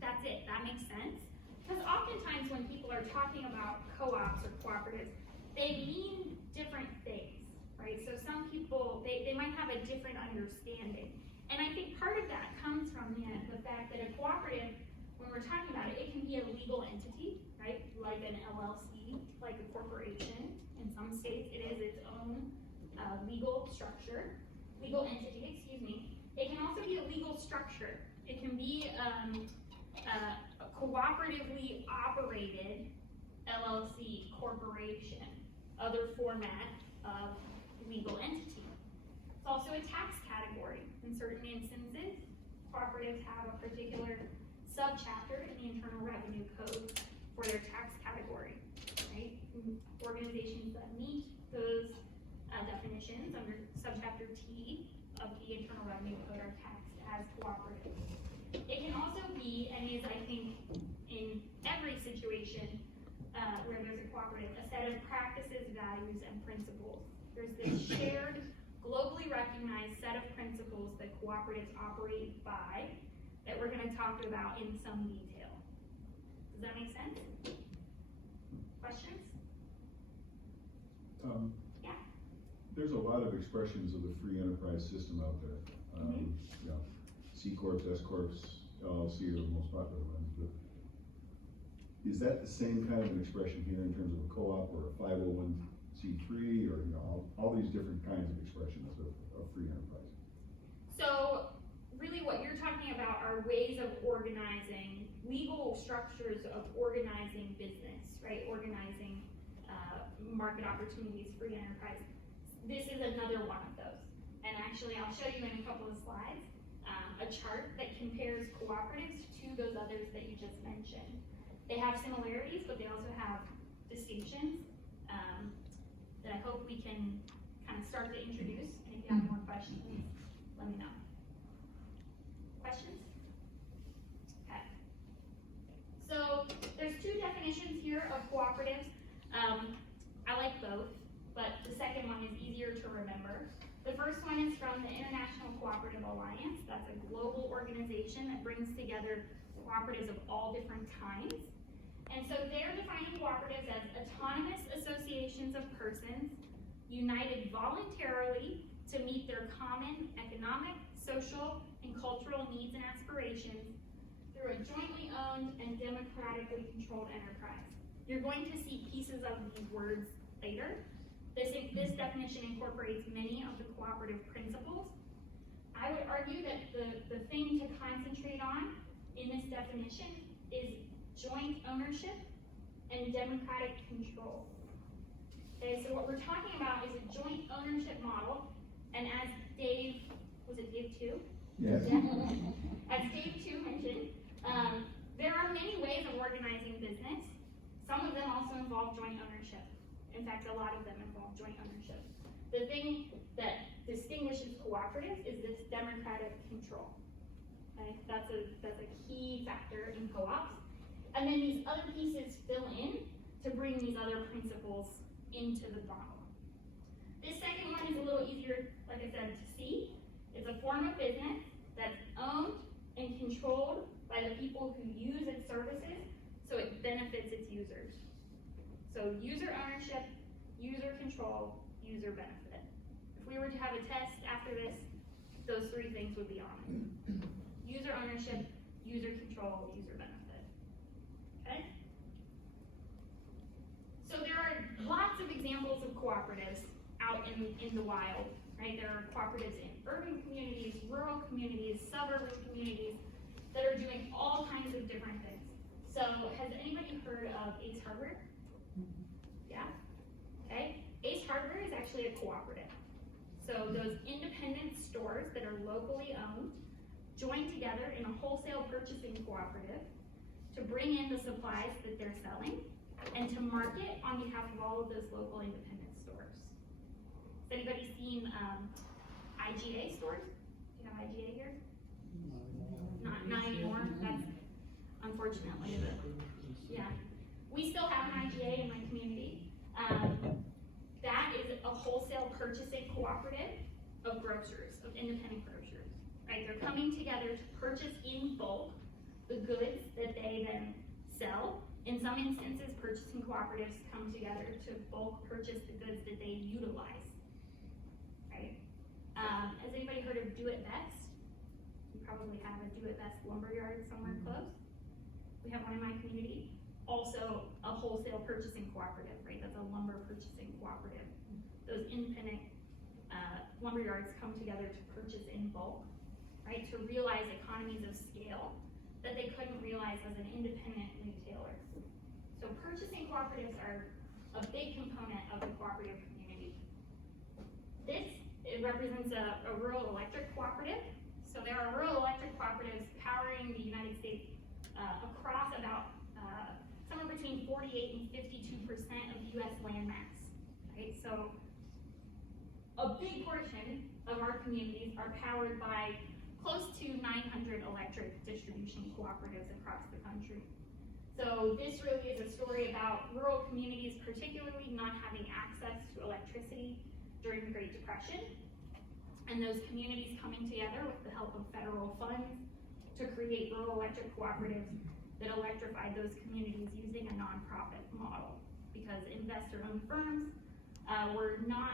that's it, that makes sense. Because oftentimes when people are talking about co-ops or cooperatives, they mean different things, right? So some people, they might have a different understanding. And I think part of that comes from the fact that a cooperative, when we're talking about it, it can be a legal entity, right? Like an LLC, like a corporation. In some states, it is its own legal structure, legal entity, excuse me. It can also be a legal structure. It can be a cooperatively operated LLC, corporation, other format of legal entity. It's also a tax category. In certain instances, cooperatives have a particular subchapter in the Internal Revenue Code for their tax category, right? Organizations that meet those definitions under subchapter T of the Internal Revenue Code are taxed as cooperatives. It can also be, and is I think in every situation where there's a cooperative, a set of practices, values, and principles. There's this shared, globally recognized set of principles that cooperatives operate by that we're going to talk about in some detail. Does that make sense? Questions? Yeah. There's a lot of expressions of the free enterprise system out there. You know, C Corps, S Corps, LLC are the most popular ones, but is that the same kind of an expression here in terms of a co-op or a 501c3 or, you know, all these different kinds of expressions of free enterprise? So really what you're talking about are ways of organizing, legal structures of organizing business, right? Organizing market opportunities, free enterprise. This is another one of those. And actually I'll show you in a couple of slides a chart that compares cooperatives to those others that you just mentioned. They have similarities, but they also have distinctions that I hope we can kind of start to introduce. And if you have more questions, let me know. Questions? Okay. So there's two definitions here of cooperatives. I like both, but the second one is easier to remember. The first one is from the International Cooperative Alliance. That's a global organization that brings together cooperatives of all different kinds. And so they're defining cooperatives as autonomous associations of persons united voluntarily to meet their common economic, social, and cultural needs and aspirations through a jointly owned and democratically controlled enterprise. You're going to see pieces of these words later. This definition incorporates many of the cooperative principles. I would argue that the thing to concentrate on in this definition is joint ownership and democratic control. Okay, so what we're talking about is a joint ownership model, and as Dave, was it Dave 2? Yes. As Dave 2 mentioned, there are many ways of organizing business. Some of them also involve joint ownership. In fact, a lot of them involve joint ownership. The thing that distinguishes cooperatives is this democratic control. Okay? That's a key factor in co-ops. And then these other pieces fill in to bring these other principles into the model. This second one is a little easier, like I said, to see. It's a form of business that's owned and controlled by the people who use its services, so it benefits its users. So user ownership, user control, user benefit. If we were to have a test after this, those three things would be on it. User ownership, user control, user benefit. Okay? So there are lots of examples of cooperatives out in the wild, right? There are cooperatives in urban communities, rural communities, suburban communities that are doing all kinds of different things. So has anybody heard of Ace Hardware? Yeah? Okay. Ace Hardware is actually a cooperative. So those independent stores that are locally owned join together in a wholesale purchasing cooperative to bring in the supplies that they're selling and to market on behalf of all of those local independent stores. Has anybody seen IGA stores? Do you have IGA here? Not anymore. That's unfortunately yeah. We still have an IGA in my community. That is a wholesale purchasing cooperative of grocers, of independent grocers. Right? They're coming together to purchase in bulk the goods that they then sell. In some instances, purchasing cooperatives come together to bulk purchase the goods that they utilize. Right? Has anybody heard of Do It Best? You probably have a Do It Best lumberyard somewhere close. We have one in my community. Also a wholesale purchasing cooperative, right? That's a lumber purchasing cooperative. Those independent lumberyards come together to purchase in bulk, right? To realize economies of scale that they couldn't realize as an independent retailer. So purchasing cooperatives are a big component of the cooperative community. It represents a rural electric cooperative. So there are rural electric cooperatives powering the United States across about somewhere between 48 and 52% of U.S. landmass, right? So a big portion of our communities are powered by close to 900 electric distribution cooperatives across the country. So this really is a story about rural communities, particularly not having access to electricity during the Great Depression, and those communities coming together with the help of federal funds to create rural electric cooperatives that electrified those communities using a nonprofit model, because investor-owned firms were not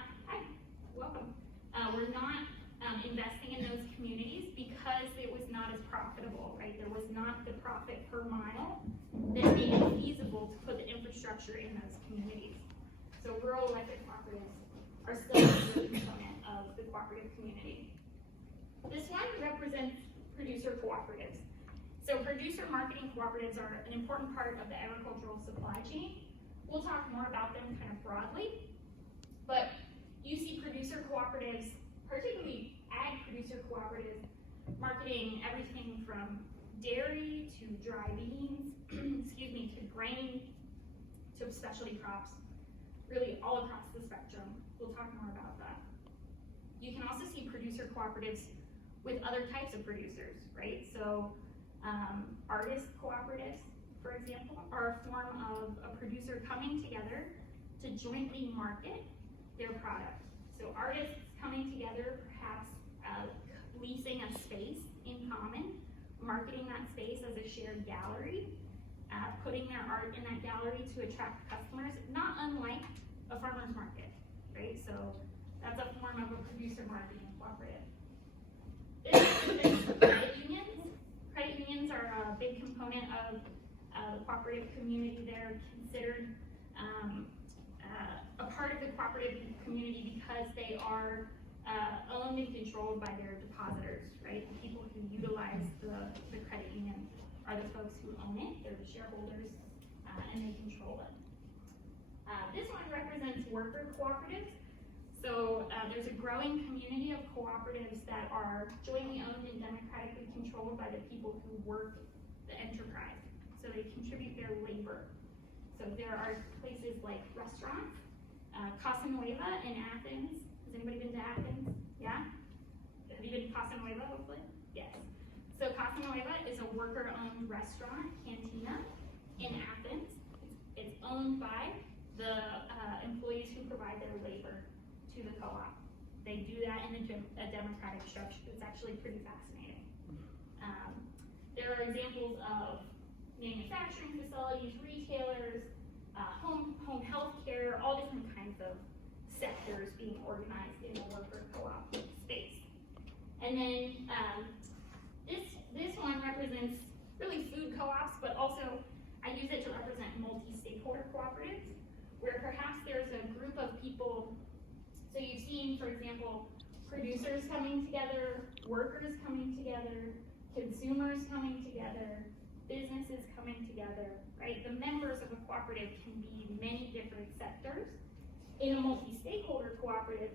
investing in those communities because it was not as profitable, right? There was not the profit per mile that made it feasible to put the infrastructure in those communities. So rural electric cooperatives are still a component of the cooperative community. This one represents producer cooperatives. So producer marketing cooperatives are an important part of the agricultural supply chain. We'll talk more about them kind of broadly, but you see producer cooperatives, particularly ag producer cooperatives, marketing everything from dairy to dry beans, excuse me, to grain, to specialty crops, really all across the spectrum. We'll talk more about that. You can also see producer cooperatives with other types of producers, right? So artist cooperatives, for example, are a form of a producer coming together to jointly market their product. So artists coming together, perhaps leasing a space in common, marketing that space as a shared gallery, putting their art in that gallery to attract customers, not unlike a farmer's market, right? So that's a form of a producer marketing cooperative. This is credit unions. Credit unions are a big component of the cooperative community. They're considered a part of the cooperative community because they are owned and controlled by their depositors, right? The people who utilize the credit union are the folks who own it. They're the shareholders, and they control it. This one represents worker cooperatives. So there's a growing community of cooperatives that are jointly owned and democratically controlled by the people who work the enterprise. So they contribute their labor. So there are places like restaurants, Casa Nueva in Athens. Has anybody been to Athens? Yeah? Have you been to Casa Nueva, hopefully? Yes. So Casa Nueva is a worker-owned restaurant, cantina, in Athens. It's owned by the employees who provide their labor to the co-op. They do that in a democratic structure. It's actually pretty fascinating. There are examples of manufacturing facilities, retailers, home health care, all different kinds of sectors being organized in a worker co-op space. And then this one represents really food co-ops, but also I use it to represent multi-stakeholder cooperatives, where perhaps there's a group of people. So you've seen, for example, producers coming together, workers coming together, consumers coming together, businesses coming together, right? The members of a cooperative can be many different sectors. In a multi-stakeholder cooperative,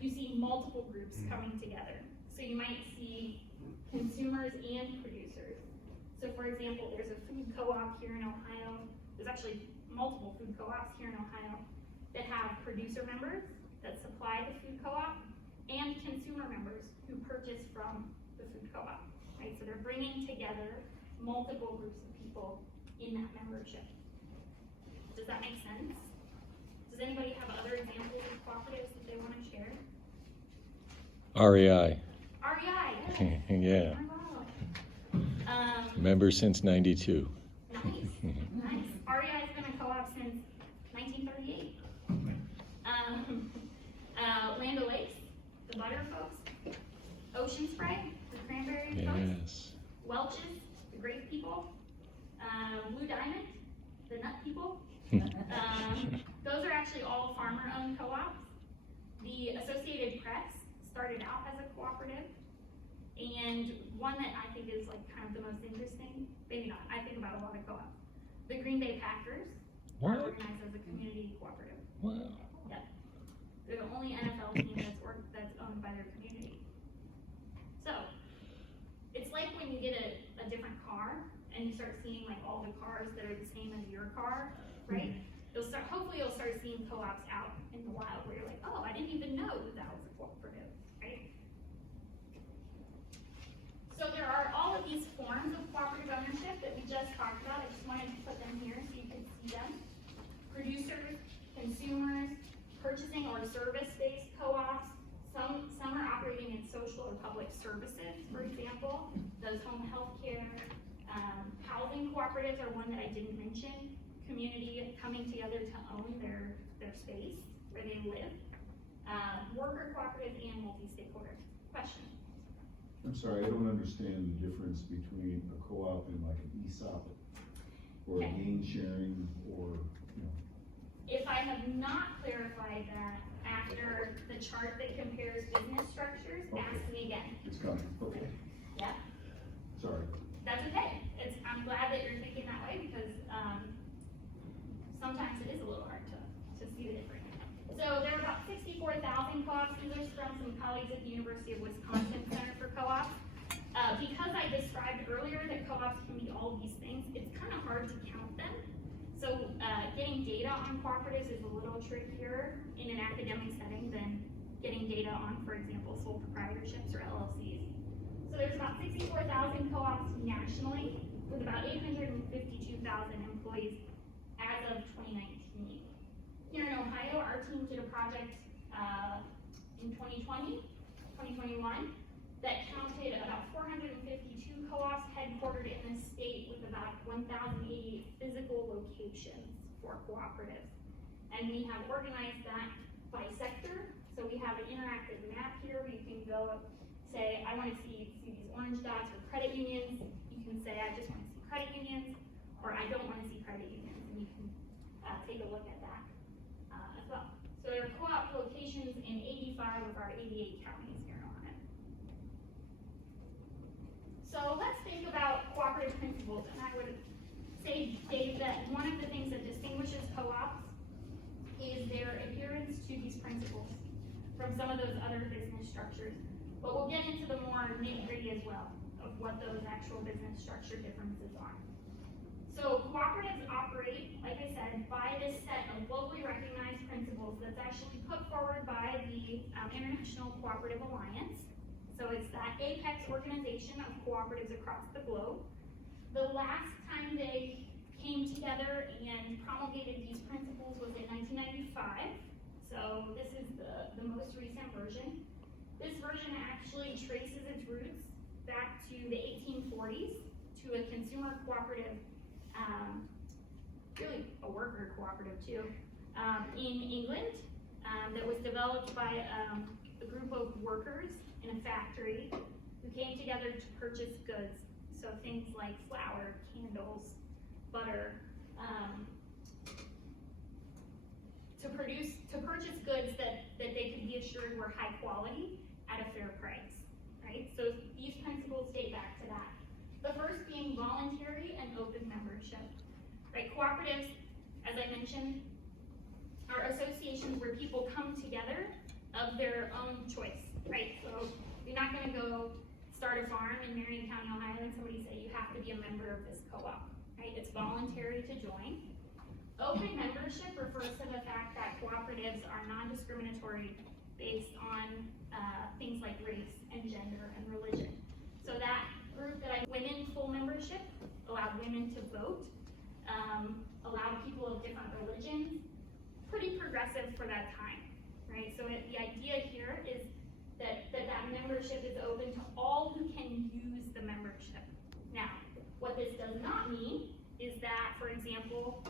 you see multiple groups coming together. So you might see consumers and producers. So for example, there's a food co-op here in Ohio, there's actually multiple food co-ops here in Ohio that have producer members that supply the food co-op and consumer members who purchase from the food co-op, right? So they're bringing together multiple groups of people in that membership. Does that make sense? Does anybody have other examples of cooperatives that they want to share? REI, REI, yes. yeah, Oh my God. member since '92. Nice, nice. REI's been a co-op since 1938. Land O'Lakes, the butter folks. Ocean Spray, the cranberry folks. Yes. Welch's, the grape people. Blue Diamond, the nut people. Those are actually all farmer-owned co-ops. The Associated Press started out as a cooperative. And one that I think is like kind of the most interesting, maybe not, I think about a lot of co-ops. The Green Bay Packers are What? organized as a community cooperative. Wow. They're the only NFL team that's owned by their community. So, it's like when you get a different car and you start seeing like all the cars that are the same as your car, right? Hopefully you'll start seeing co-ops out in the wild where you're like, oh, I didn't even know that was a cooperative, right? So there are all of these forms of cooperative ownership that we just talked about. I just wanted to put them here so you can see them. Producers, consumers, purchasing or service-based co-ops. Some are operating in social or public services, for example. Those home health care. Housing cooperatives are one that I didn't mention. Community coming together to own their space where they live. Worker cooperatives and multi-stakeholder. Question? I'm sorry, I don't understand the difference between a co-op and like an ESOP or a Okay. gain sharing or, you know. If I have not clarified that after the chart that compares business structures, ask me again. It's coming, okay, Yeah, sorry. that's okay. I'm glad that you're thinking that way because sometimes it is a little hard to see the difference. So there are about 64,000 co-ops. These are from some colleagues at the University of Wisconsin Center for Co-ops. Because I described earlier that co-ops can be all these things, it's kind of hard to count them. So getting data on cooperatives is a little trickier in an academic setting than getting data on, for example, sole proprietorships or LLCs. So there's about 64,000 co-ops nationally with about 852,000 employees as of 2019. Here in Ohio, our team did a project in 2021 that counted about 452 co-ops headquartered in the state with about 1,088 physical locations for cooperatives. And we have organized that by sector. So we have an interactive map here where you can go say, I want to see these orange dots for credit unions. You can say, I just want to see credit unions, or I don't want to see credit unions. And you can take a look at that as well. So there are co-op locations in 85 of our 88 counties here in Ohio. So let's think about cooperative principles. And I would say, Dave, that one of the things that distinguishes co-ops is their adherence to these principles from some of those other business structures. But we'll get into the more nitty-gritty as well of what those actual business structure differences are. So cooperatives operate, like I said, by this set of globally recognized principles that's actually put forward by the International Cooperative Alliance. So it's that apex organization of cooperatives across the globe. The last time they came together and promulgated these principles was in 1995. So this is the most recent version. This version actually traces its roots back to the 1840s to a consumer cooperative, really a worker cooperative too, in England that was developed by a group of workers in a factory who came together to purchase goods. So things like flour, candles, butter, to purchase goods that they could be assured were high quality at a fair price, right? So these principles date back to that. The first being voluntary and open membership, right? Cooperatives, as I mentioned, are associations where people come together of their own choice, right? So you're not gonna go start a farm in Marion County, Ohio, and somebody say you have to be a member of this co-op, right? It's voluntary to join. Open membership refers to the fact that cooperatives are non-discriminatory based on things like race and gender and religion. So that group women full membership, allowed women to vote, allowed people of different religions, pretty progressive for that time, right? So the idea here is that membership is open to all who can use the membership. Now, what this does not mean is that, for example,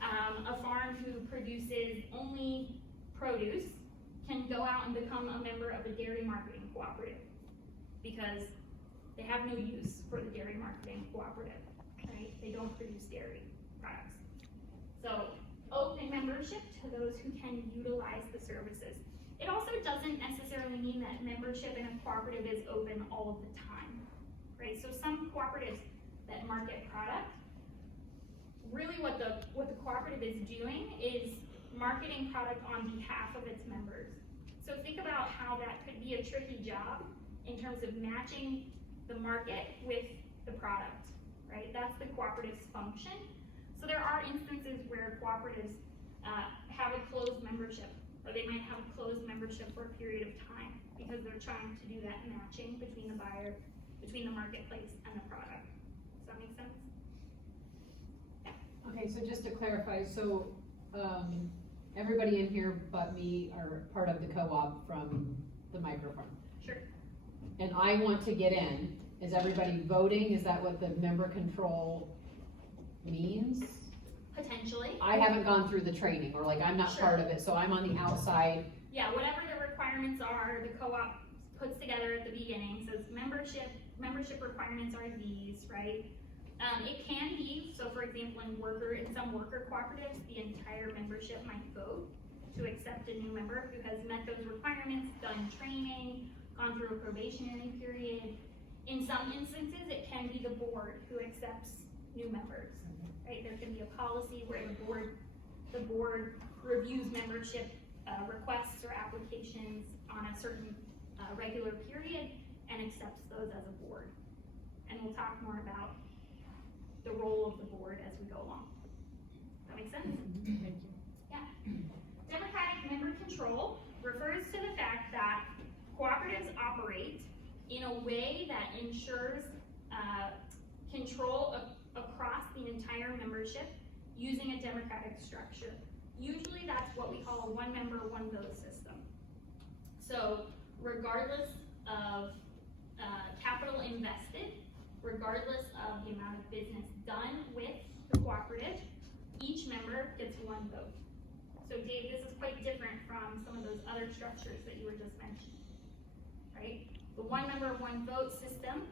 a farm who produces only produce can go out and become a member of a dairy marketing cooperative because they have no use for the dairy marketing cooperative, right? They don't produce dairy products. So open membership to those who can utilize the services. It also doesn't necessarily mean that membership in a cooperative is open all of the time, right? So some cooperatives that market product, really what the cooperative is doing is marketing product on behalf of its members. So think about how that could be a tricky job in terms of matching the market with the product, right? That's the cooperative's function. So there are instances where cooperatives have a closed membership, or they might have a closed membership for a period of time because they're trying to do that matching between the buyer, between the marketplace and the product. Does that make sense? Yeah. Okay, so just to clarify, so, everybody in here but me are part of the co-op from the Microfarm. Sure. And I want to get in. Is everybody voting? Is that what the member control means? Potentially. I haven't gone through the training, or like I'm not Sure. part of it, so I'm on the outside. Yeah, whatever the requirements are, the co-op puts together at the beginning, says membership requirements are these, right? It can be, so for example, in some worker cooperatives, the entire membership might vote to accept a new member who has met those requirements, done training, gone through a probationary period. In some instances, it can be the board who accepts new members, right? There can be a policy where the board reviews membership requests or applications on a certain regular period and accepts those as a board. And we'll talk more about the role of the board as we go along. Does that make sense? Thank you. Yeah. Democratic member control refers to the fact that cooperatives operate in a way that ensures control across the entire membership using a democratic structure. Usually that's what we call a one member, one vote system. So regardless of capital invested, regardless of the amount of business done with the cooperative, each member gets one vote. So Dave, this is quite different from some of those other structures that you were just mentioning, right? The one member, one vote system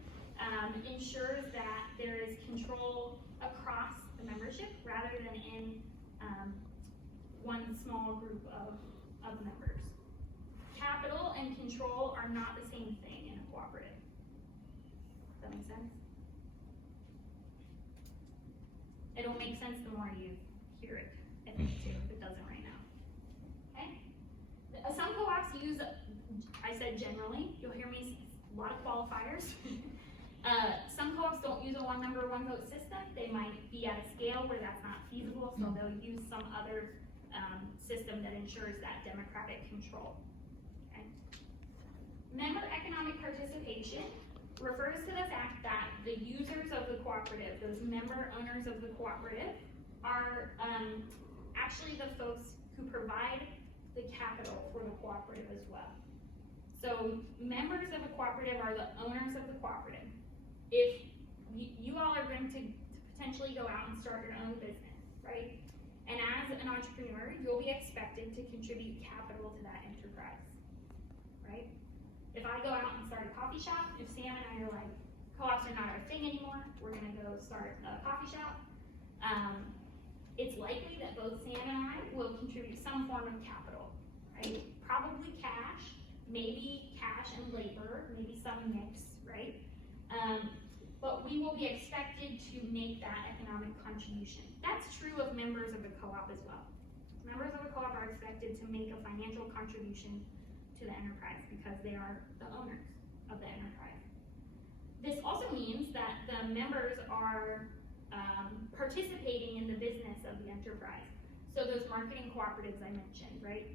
ensures that there is control across the membership rather than in one small group of members. Capital and control are not the same thing in a cooperative. Does that make sense? It'll make sense the more you hear it, I think, too, if it doesn't right now. Okay? Some co-ops use, I said generally, you'll hear me, a lot of qualifiers. Some co-ops don't use a one member, one vote system. They might be at a scale where that's not feasible, so they'll use some other system that ensures that democratic control. Okay? Member economic participation refers to the fact that the users of the cooperative, those member owners of the cooperative, are actually the folks who provide the capital for the cooperative as well. So members of a cooperative are the owners of the cooperative. If you all are going to potentially go out and start your own business, right? And as an entrepreneur, you'll be expected to contribute capital to that enterprise, right? If I go out and start a coffee shop, if Sam and I are like, co-ops are not our thing anymore, we're gonna go start a coffee shop, it's likely that both Sam and I will contribute some form of capital, right? Probably cash, maybe cash and labor, maybe some mix, right? But we will be expected to make that economic contribution. That's true of members of the co-op as well. Members of the co-op are expected to make a financial contribution to the enterprise because they are the owners of the enterprise. This also means that the members are participating in the business of the enterprise. So those marketing cooperatives I mentioned, right?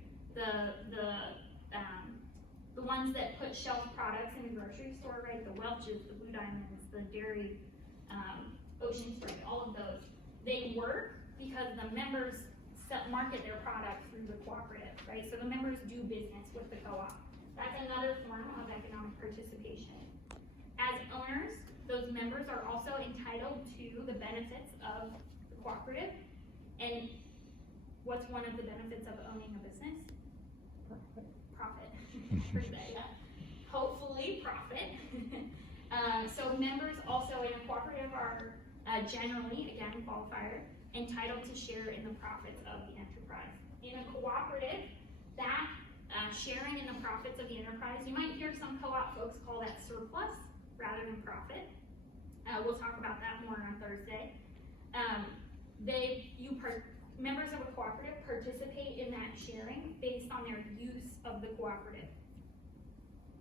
The ones that put shelf products in the grocery store, right? The Welch's, the Blue Diamonds, the dairy, Ocean Spray, all of those. They work because the members market their product through the cooperative, right? So the members do business with the co-op. That's another form of economic participation. As owners, those members are also entitled to the benefits of the cooperative. And what's one of the benefits of owning a business? Profit. Per se. Hopefully profit. So members also in a cooperative are generally, again, qualifier, entitled to share in the profits of the enterprise. In a cooperative, that sharing in the profits of the enterprise, you might hear some co-op folks call that surplus rather than profit. We'll talk about that more on Thursday. Members of a cooperative participate in that sharing based on their use of the cooperative.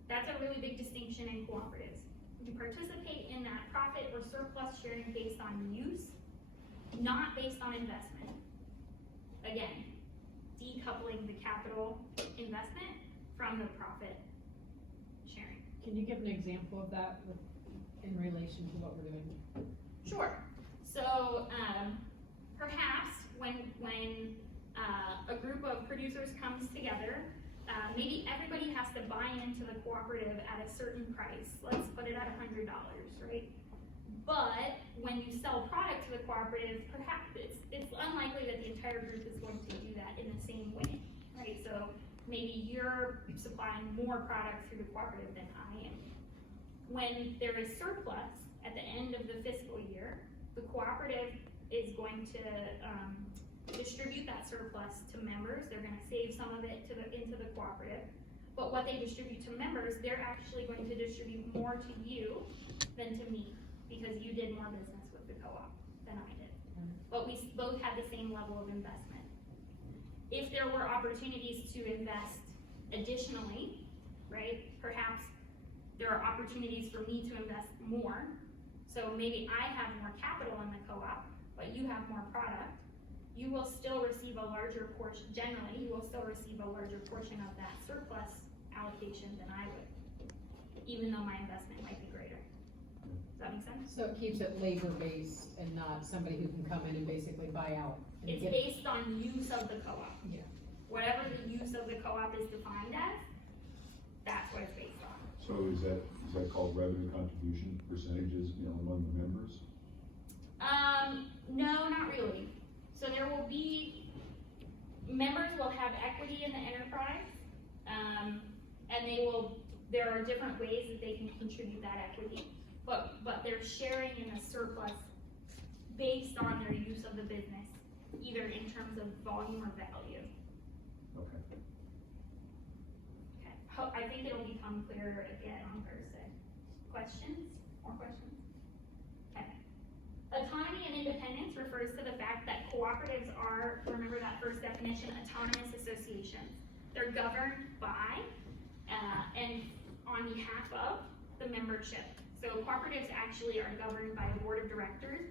That's a really big distinction in cooperatives. You participate in that profit or surplus sharing based on use, not based on investment. Again, decoupling the capital investment from the profit sharing. Can you give an example of that in relation to what we're doing? Sure. So perhaps when a group of producers comes together, maybe everybody has to buy into the cooperative at a certain price. Let's put it at $100, right? But when you sell product to the cooperative, perhaps it's unlikely that the entire group is going to do that in the same way, right? So maybe you're supplying more product through the cooperative than I am. When there is surplus at the end of the fiscal year, the cooperative is going to distribute that surplus to members. They're going to save some of it into the cooperative. But what they distribute to members, they're actually going to distribute more to you than to me, because you did more business with the co-op than I did. But we both had the same level of investment. If there were opportunities to invest additionally, right, perhaps there are opportunities for me to invest more. So maybe I have more capital in the co-op, but you have more product. You will still receive a larger portion, generally, you will still receive a larger portion of that surplus allocation than I would, even though my investment might be greater. Does that make sense? So it keeps it labor-based and not somebody who can come in and basically buy out. It's based on use of the co-op. Yeah. Whatever the use of the co-op is defined as, that's what it's based on. So is that called revenue contribution percentages, among the members? No, not really. So members will have equity in the enterprise, and there are different ways that they can contribute that equity, but they're sharing in the surplus based on their use of the business, either in terms of volume or value. Okay. Okay. I think it'll become clearer again on Thursday. Questions? More questions? Okay. Autonomy and independence refers to the fact that cooperatives are, remember that first definition, autonomous associations. They're governed by and on behalf of the membership. So cooperatives actually are governed by a board of directors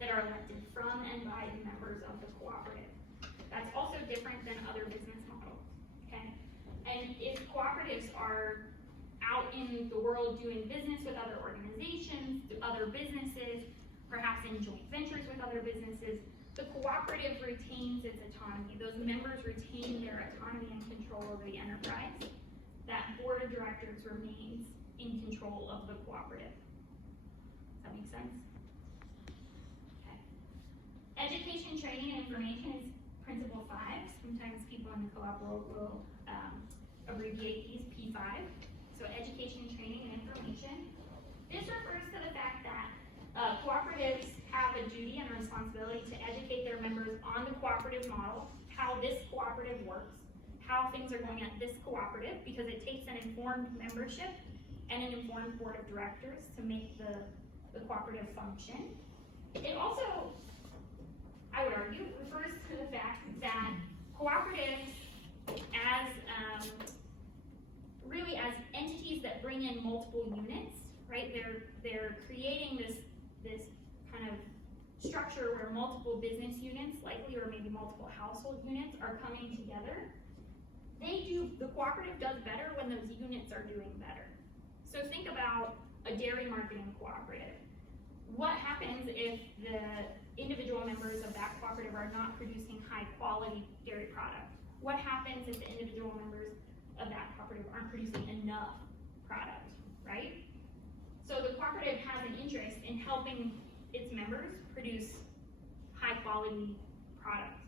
that are elected from and by the members of the cooperative. That's also different than other business models, okay? And if cooperatives are out in the world doing business with other organizations, other businesses, perhaps in joint ventures with other businesses, the cooperative retains its autonomy. Those members retain their autonomy and control over the enterprise. That board of directors remains in control of the cooperative. Does that make sense? Okay. Education, training, and information is principle 5. Sometimes people in the co-op world will abbreviate these P5. So education, training, and information. This refers to the fact that cooperatives have a duty and a responsibility to educate their members on the cooperative model, how this cooperative works, how things are going at this cooperative, because it takes an informed membership and an informed board of directors to make the cooperative function. It also, I would argue, refers to the fact that cooperatives really as entities that bring in multiple units right? They're creating this kind of structure where multiple business units, likely, or maybe multiple household units are coming together. The cooperative does better when those units are doing better. So think about a dairy marketing cooperative. What happens if the individual members of that cooperative are not producing high quality dairy product? What happens if the individual members of that cooperative aren't producing enough product, right? So the cooperative has an interest in helping its members produce high quality product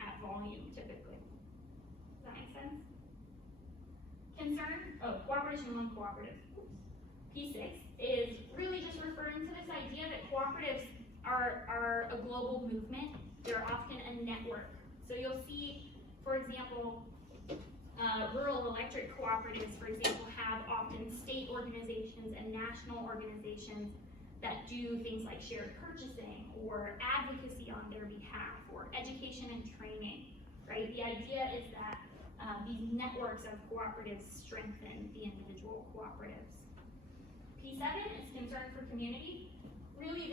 at volume, typically. Does that make sense? Cooperation among cooperatives. P6 is really just referring to this idea that cooperatives are a global movement. They're often a network. So you'll see, for example, rural electric cooperatives, for example, have often state organizations and national organizations that do things like shared purchasing or advocacy on their behalf or education and training, right? The idea is that these networks of cooperatives strengthen the individual cooperatives. P7 is concern for community. Really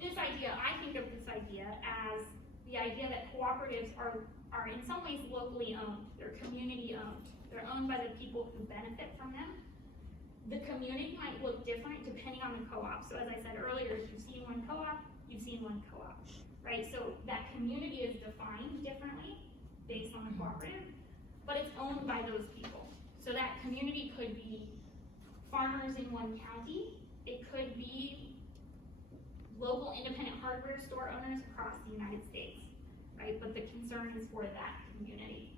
this idea, I think of this idea as the idea that cooperatives are in some ways locally owned. They're community owned. They're owned by the people who benefit from them. The community might look different depending on the co-op. So as I said earlier, if you've seen one co-op, you've seen one co-op, right? So that community is defined differently based on the cooperative, but it's owned by those people. So that community could be farmers in one county. It could be local independent hardware store owners across the United States, right? But the concern is for that community.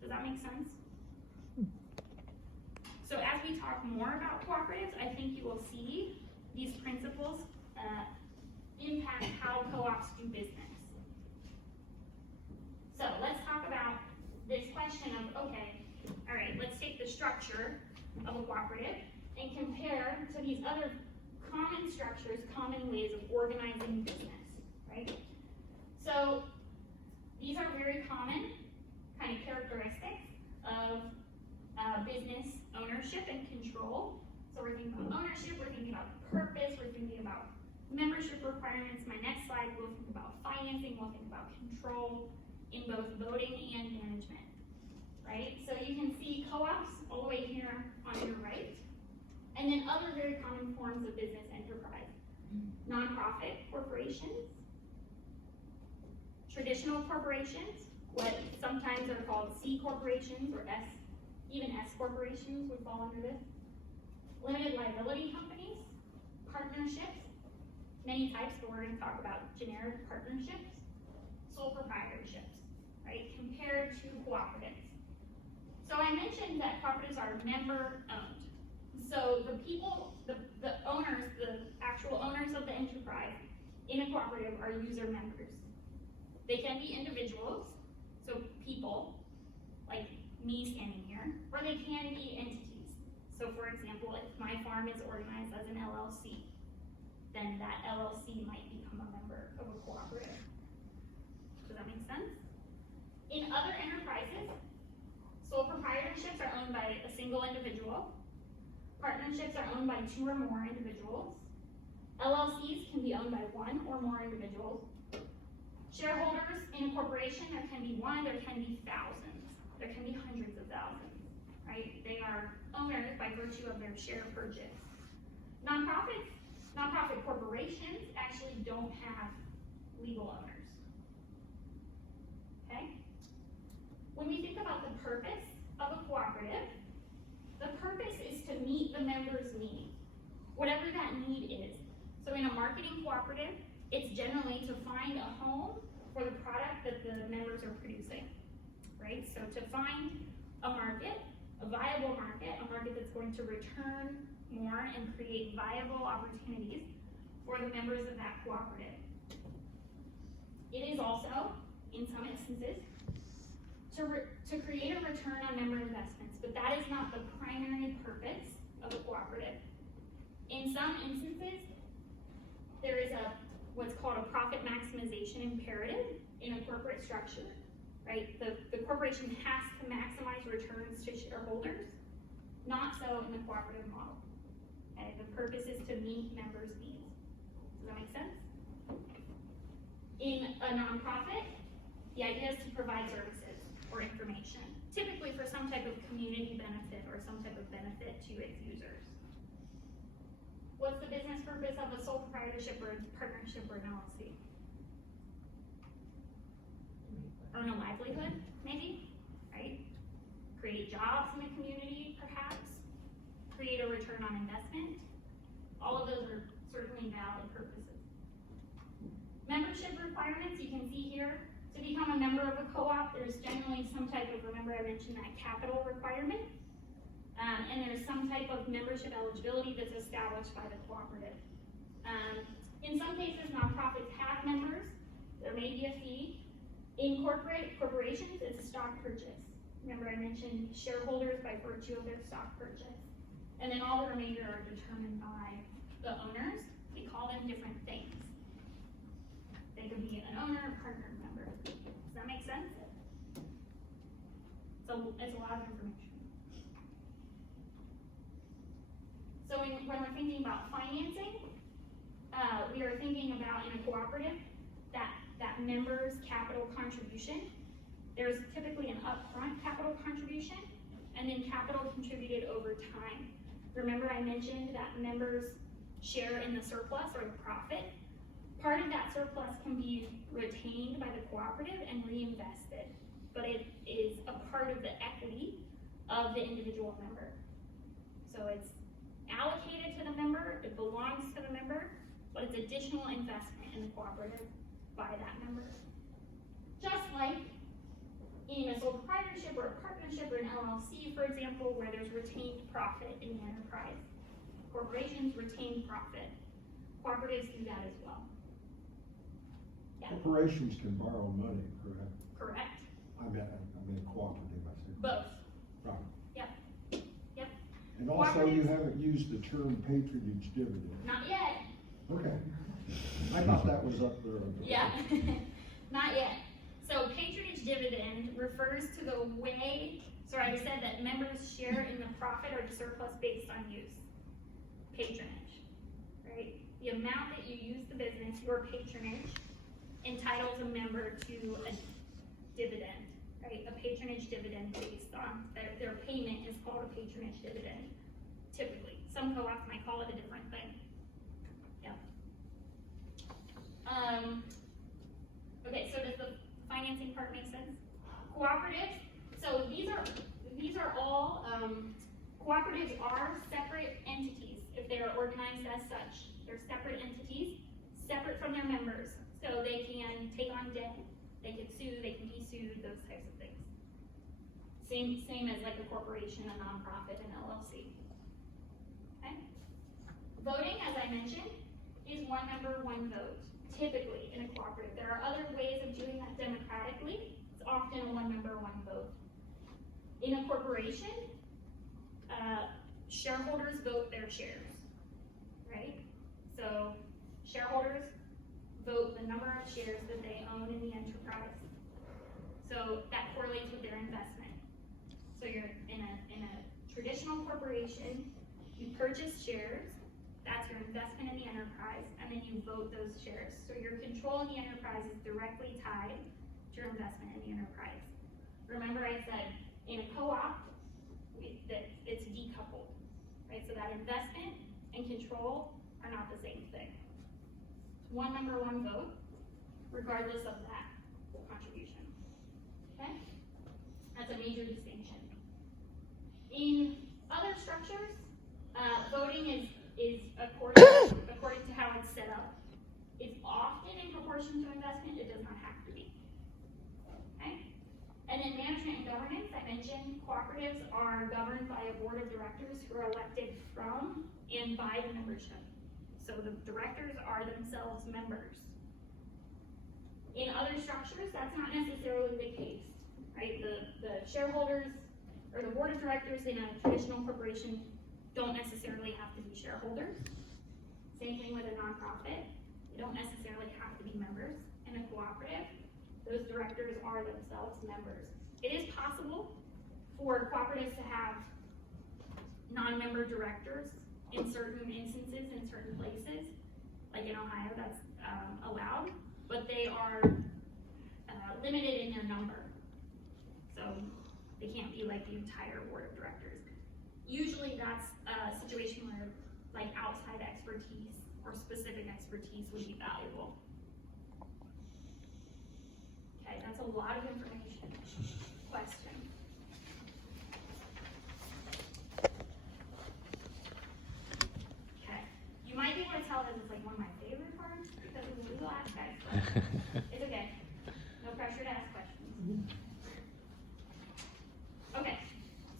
Does that make sense? So as we talk more about cooperatives, I think you will see these principles impact how co-ops do business. So let's talk about this question of, okay, all right, let's take the structure of a cooperative and compare to these other common structures, common ways of organizing business, right? So these are very common kind of characteristics of business ownership and control. So we're thinking about ownership, we're thinking about purpose, we're thinking about membership requirements. My next slide, we'll think about financing, we'll think about control in both voting and management, right? So you can see co-ops all the way here on your right, and then other very common forms of business enterprise. Nonprofit corporations, traditional corporations, what sometimes are called C corporations or even S corporations would fall under this. Limited liability companies, partnerships, many types, but we're going to talk about generic partnerships, sole proprietorships, right, compared to cooperatives. So I mentioned that cooperatives are member owned. So the people, the owners, the actual owners of the enterprise in a cooperative are user members. They can be individuals, so people, like me standing here, or they can be entities. So for example, if my farm is organized as an LLC, then that LLC might become a member of a cooperative. Does that make sense? In other enterprises, sole proprietorships are owned by a single individual. Partnerships are owned by 2 or more individuals. LLCs can be owned by 1 or more individuals. Shareholders in a corporation, there can be 1, there can be thousands, there can be hundreds of thousands, right? They are owners by virtue of their share purchase. Nonprofit corporations actually don't have legal owners, okay? When we think about the purpose of a cooperative, the purpose is to meet the members' need, whatever that need is. So in a marketing cooperative, it's generally to find a home for the product that the members are producing, right? So to find a market, a viable market, a market that's going to return more and create viable opportunities for the members of that cooperative. It is also, in some instances, to create a return on member investments, but that is not the primary purpose of a cooperative. In some instances, there is what's called a profit maximization imperative in a corporate structure, right? The corporation has to maximize returns to shareholders, not so in the cooperative model. Okay, the purpose is to meet members' needs. Does that make sense? In a nonprofit, the idea is to provide services or information, typically for some type of community benefit or some type of benefit to its users. What's the business purpose of a sole proprietorship or a partnership or an LLC? Earn a livelihood, maybe, right? Create jobs in the community, perhaps. Create a return on investment. All of those are certainly valid purposes. Membership requirements, you can see here. To become a member of a co-op, there's generally some type of, remember I mentioned that capital requirement, and there's some type of membership eligibility that's established by the cooperative. In some cases, nonprofits have members. There may be a fee. In corporations, it's a stock purchase. Remember I mentioned shareholders by virtue of their stock purchase. And then all the remainder are determined by the owners. We call them different things. They could be an owner, a partner, member. Does that make sense? So it's a lot of information. So when we're thinking about financing, we are thinking about in a cooperative that member's capital contribution. There's typically an upfront capital contribution and then capital contributed over time. Remember I mentioned that members share in the surplus or the profit. Part of that surplus can be retained by the cooperative and reinvested, but it is a part of the equity of the individual member. So it's allocated to the member, it belongs to the member, but it's additional investment in the cooperative by that member. Just like in a sole proprietorship or a partnership or an LLC, for example, where there's retained profit in the enterprise. Corporations retain profit. Cooperatives do that as well. Yeah. Corporations can borrow money, correct? Correct. I mean cooperative, I said. Both. Right. Yep. Yep. And also you haven't used the term patronage dividend. Not yet. Okay. I thought that was up there. Yeah. Not yet. So patronage dividend refers to the way, so I said that members share in the profit or the surplus based on use. Patronage, right? The amount that you use the business, your patronage, entitles a member to a dividend, right? A patronage dividend based on their payment is called a patronage dividend, typically. Some co-ops might call it a different thing. Yeah. Okay, so does the financing part make sense? Cooperatives, so these are all, cooperatives are separate entities if they are organized as such. They're separate entities, separate from their members. So they can take on debt, they can sue, they can be sued, those types of things. Same as like a corporation, a nonprofit, an LLC. Okay? Voting, as I mentioned, is one member, one vote, typically in a cooperative. There are other ways of doing that democratically. It's often a one member, one vote. In a corporation, shareholders vote their shares, right? So shareholders vote the number of shares that they own in the enterprise. So that correlates with their investment. So you're in a traditional corporation, you purchase shares, that's your investment in the enterprise, and then you vote those shares. So your control in the enterprise is directly tied to your investment in the enterprise. Remember I said in a co-op, that it's decoupled, right? So that investment and control are not the same thing. One member, one vote, regardless of that contribution, okay? That's a major distinction. In other structures, voting is according to how it's set up. It's often in proportion to investment, it does not have to be, okay? And then management and governance, I mentioned cooperatives are governed by a board of directors who are elected from and by the membership. So the directors are themselves members. In other structures, that's not necessarily the case, right? The shareholders or the board of directors in a traditional corporation don't necessarily have to be shareholders. Same thing with a nonprofit. They don't necessarily have to be members. In a cooperative, those directors are themselves members. It is possible for cooperatives to have non-member directors in certain instances, in certain places, like in Ohio, that's allowed, but they are limited in their number. So they can't be like the entire board of directors. Usually that's a situation where like outside expertise or specific expertise would be valuable. Okay, that's a lot of information. Question? Okay, you might be able to tell that it's like one of my favorite parts because of the legal aspect, but it's okay. No pressure to ask questions. Okay,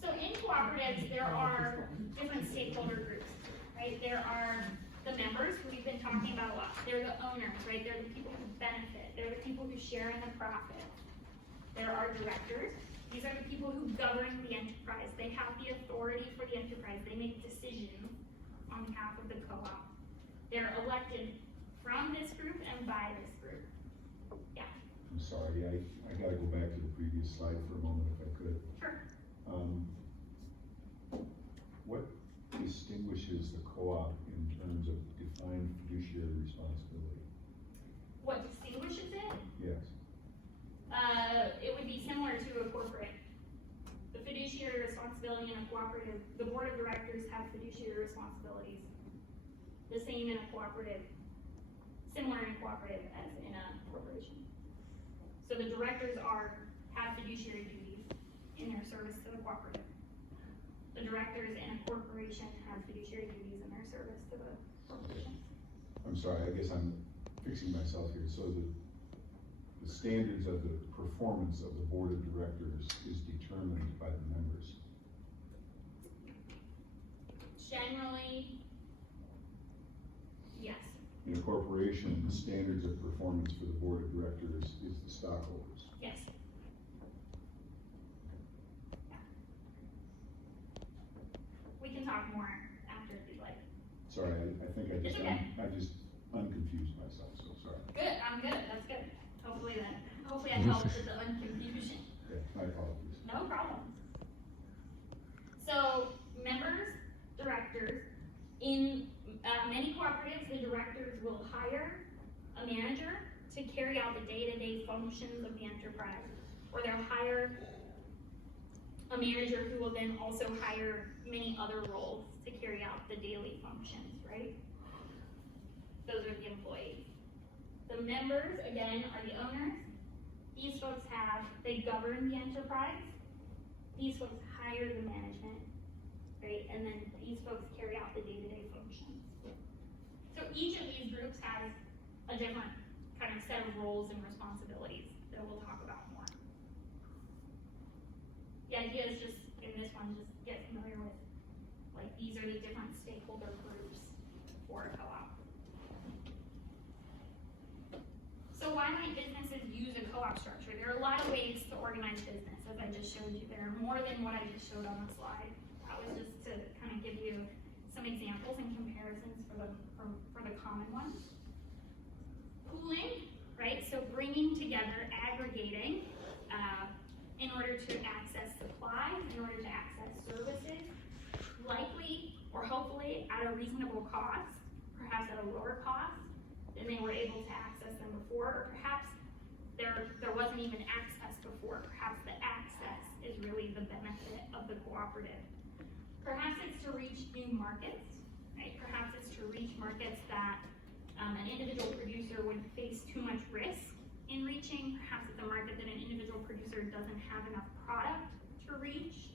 so in cooperatives, there are different stakeholder groups, right? There are the members who we've been talking about a lot. They're the owners, right? They're the people who benefit. They're the people who share in the profit. There are directors. These are the people who govern the enterprise. They have the authority for the enterprise. They make decisions on behalf of the co-op. They're elected from this group and by this group. Yeah. I'm sorry, I gotta go back to the previous slide for a moment if I could. Sure. What distinguishes the co-op in terms of defined fiduciary responsibility? What distinguishes it? Yes. It would be similar to a corporate. The fiduciary responsibility in a cooperative, the board of directors have fiduciary responsibilities. The same in a cooperative, similar in a cooperative as in a corporation. So the directors have fiduciary duties in their service to the cooperative. The directors in a corporation have fiduciary duties in their service to the corporation. I'm sorry, I guess I'm fixing myself here. So the standards of the performance of the board of directors is determined by the members. Generally, yes. In a corporation, the standards of performance for the board of directors is the stockholders. Yes. We can talk more after if you'd like. Sorry, I think I It's okay. just unconfused myself, so sorry. Good, I'm good, that's good. Hopefully I helped with the unconfusion. Yeah, my apologies. No problem. So, members, directors, in many cooperatives, the directors will hire a manager to carry out the day-to-day functions of the enterprise. Or they'll hire a manager who will then also hire many other roles to carry out the daily functions, right? Those are the employees. The members, again, are the owners. These folks they govern the enterprise. These folks hire the management, right? And then these folks carry out the day-to-day functions. So each of these groups has a different kind of set of roles and responsibilities that we'll talk about more. The idea is just, in this one, just get familiar with, like, these are the different stakeholder groups for a co-op. So why might businesses use a co-op structure? There are a lot of ways to organize business, as I just showed you. There are more than what I just showed on the slide. That was just to kind of give you some examples and comparisons for the common ones. Pooling, right? So bringing together, aggregating, in order to access supply, in order to access services, likely or hopefully at a reasonable cost, perhaps at a lower cost than they were able to access them before, or perhaps there wasn't even access before. Perhaps the access is really the benefit of the cooperative. Perhaps it's to reach new markets, right? Perhaps it's to reach markets that an individual producer would face too much risk in reaching. Perhaps it's a market that an individual producer doesn't have enough product to reach.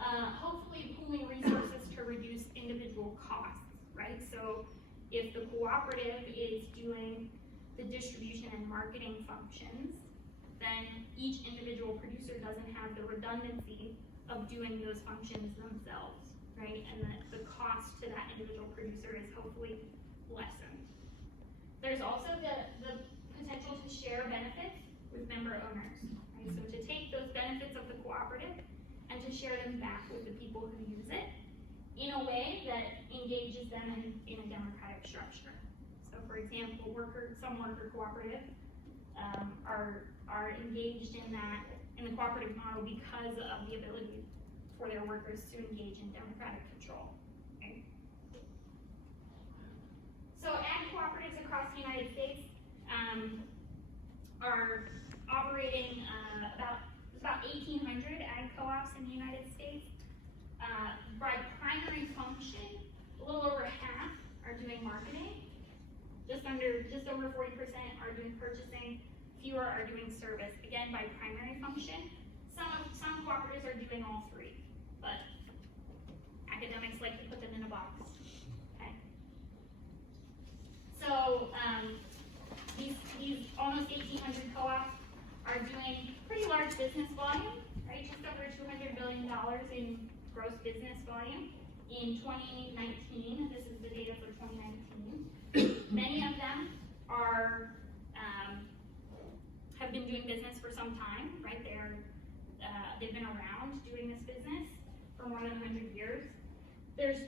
Hopefully pooling resources to reduce individual costs, right? So if the cooperative is doing the distribution and marketing functions, then each individual producer doesn't have the redundancy of doing those functions themselves, right? And the cost to that individual producer is hopefully lessened. There's also the potential to share benefits with member owners, right? So to take those benefits of the cooperative and to share them back with the people who use it in a way that engages them in a democratic structure. So for example, some worker cooperatives are engaged in the cooperative model because of the ability for their workers to engage in democratic control. Okay? So ag cooperatives across the United States are operating about 1,800 ag co-ops in the United States. By primary function, a little over half are doing marketing. Just over 40% are doing purchasing. Fewer are doing service. Again, by primary function. Some cooperatives are doing all three, but academics like to put them in a box. Okay. So these almost 1,800 co-ops are doing pretty large business volume, right? Just over $200 billion in gross business volume in 2019. This is the data for 2019. Many of them have been doing business for some time, right? They've been around doing this business for more than 100 years. There's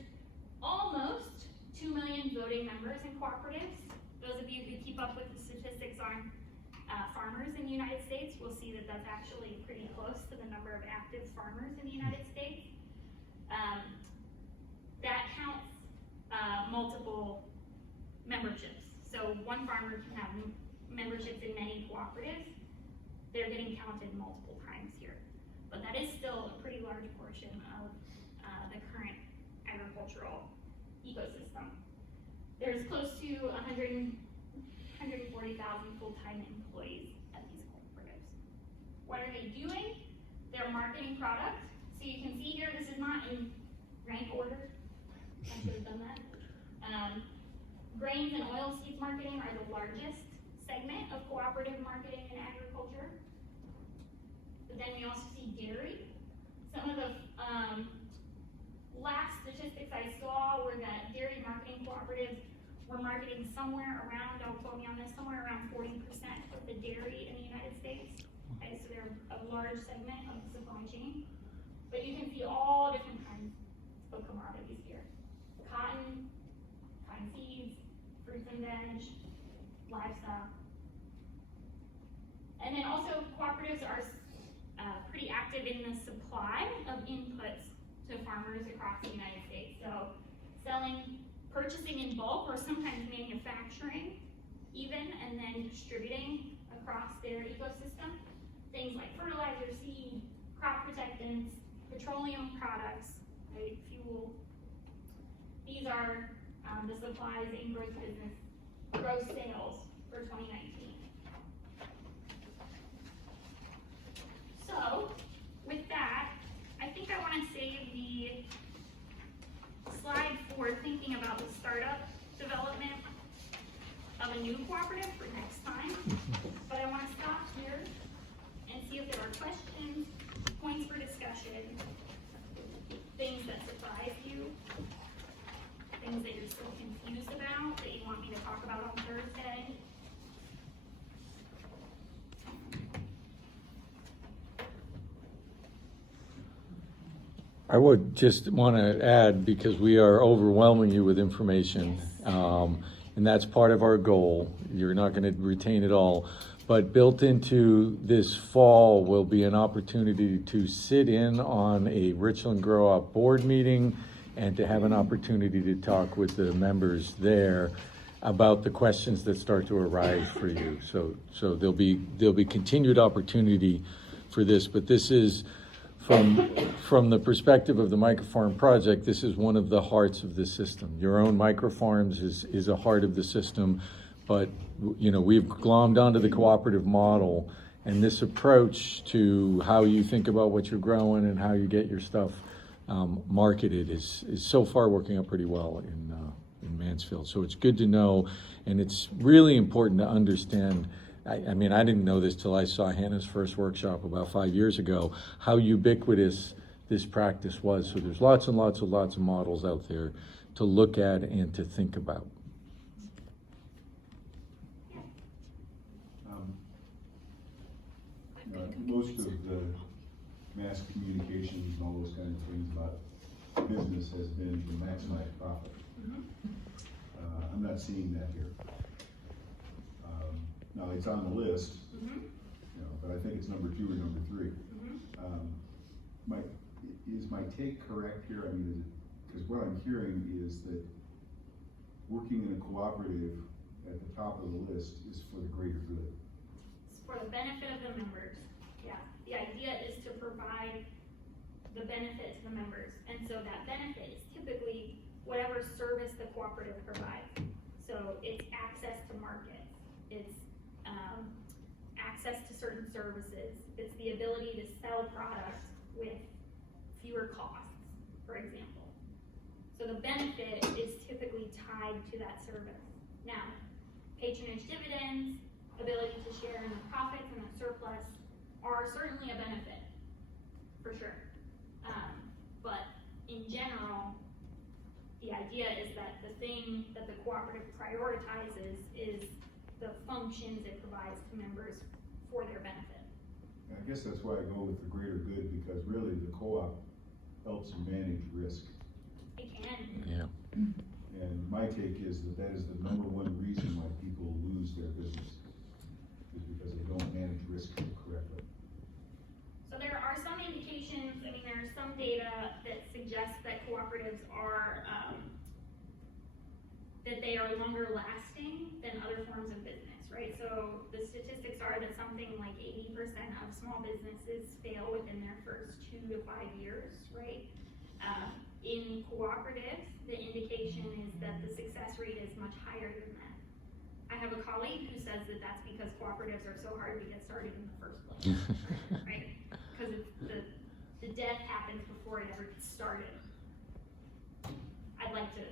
almost 2 million voting members in cooperatives. Those of you who keep up with the statistics on farmers in the United States will see that that's actually pretty close to the number of active farmers in the United States. That counts multiple memberships. So one farmer can have memberships in many cooperatives. They're getting counted multiple times here. But that is still a pretty large portion of the current agricultural ecosystem. There's close to 140,000 full-time employees at these cooperatives. What are they doing? They're marketing products. So you can see here, this is not in rank order. I should have done that. Grains and oilseeds marketing are the largest segment of cooperative marketing in agriculture. But then we also see dairy. Some of the last statistics I saw were that dairy marketing cooperatives were marketing somewhere around, don't quote me on this, somewhere around 40% of the dairy in the United States. Okay, so they're a large segment of the supply chain. But you can see all different kinds of commodities here. Cotton seeds, fruits and veg, livestock. And then also cooperatives are pretty active in the supply of inputs to farmers across the United States. So purchasing in bulk or sometimes manufacturing even, and then distributing across their ecosystem. Things like fertilizer, seed, crop protectants, petroleum products, right, fuel. These are the supplies in gross sales for 2019. So, with that, I think I want to save the slide for thinking about the startup development of a new cooperative for next time. But I want to stop here and see if there are questions, points for discussion, things that surprise you, things that you're still confused about that you want me to talk about on Thursday. I would just want to add, because we are overwhelming you with information, and that's part of our goal. You're not going to retain it all, but built into this fall will be an opportunity to sit in on a Richland Grow Up board meeting and to have an opportunity to talk with the members there about the questions that start to arise for you. So there'll be continued opportunity for this, but this is from the perspective of the Microfarm project, this is one of the hearts of the system. Your own microfarms is a heart of the system, but we've glommed onto the cooperative model, and this approach to how you think about what you're growing and how you get your stuff marketed is so far working out pretty well in Mansfield. So it's good to know, and it's really important to understand. I mean, I didn't know this till I saw Hannah's first workshop about 5 years ago, how ubiquitous this practice was. So there's lots and lots of models out there to look at and to think about. Most of the mass communications and all those kind of things about business has been to maximize profit. I'm not seeing that here. Now it's on the list, but I think it's number 2 or number 3. Is my take correct here? I mean, because what I'm hearing is that working in a cooperative at the top of the list is for the greater good. It's for the benefit of the members, yeah. The idea is to provide the benefit to the members, and so that benefit is typically whatever service the cooperative provides. So it's access to markets, it's access to certain services, it's the ability to sell products with fewer costs, for example. So the benefit is typically tied to that service. Now, patronage dividends, ability to share in the profits and the surplus are certainly a benefit, for sure. But in general, the idea is that the thing that the cooperative prioritizes is the functions it provides to members for their benefit. And I guess that's why I go with the greater good, because really the co-op helps you manage risk. It can. Yeah. And my take is that is the number one reason why people lose their business, is because they don't manage risk correctly. So there are some indications, I mean, there's some data that suggests that cooperatives are, that they are longer lasting than other forms of business, right? So the statistics are that something like 80% of small businesses fail within their first 2 to 5 years, right? In cooperatives, the indication is that the success rate is much higher than that. I have a colleague who says that that's because cooperatives are so hard to get started in the first place, right? Because the death happens before it ever gets started. I'd like to,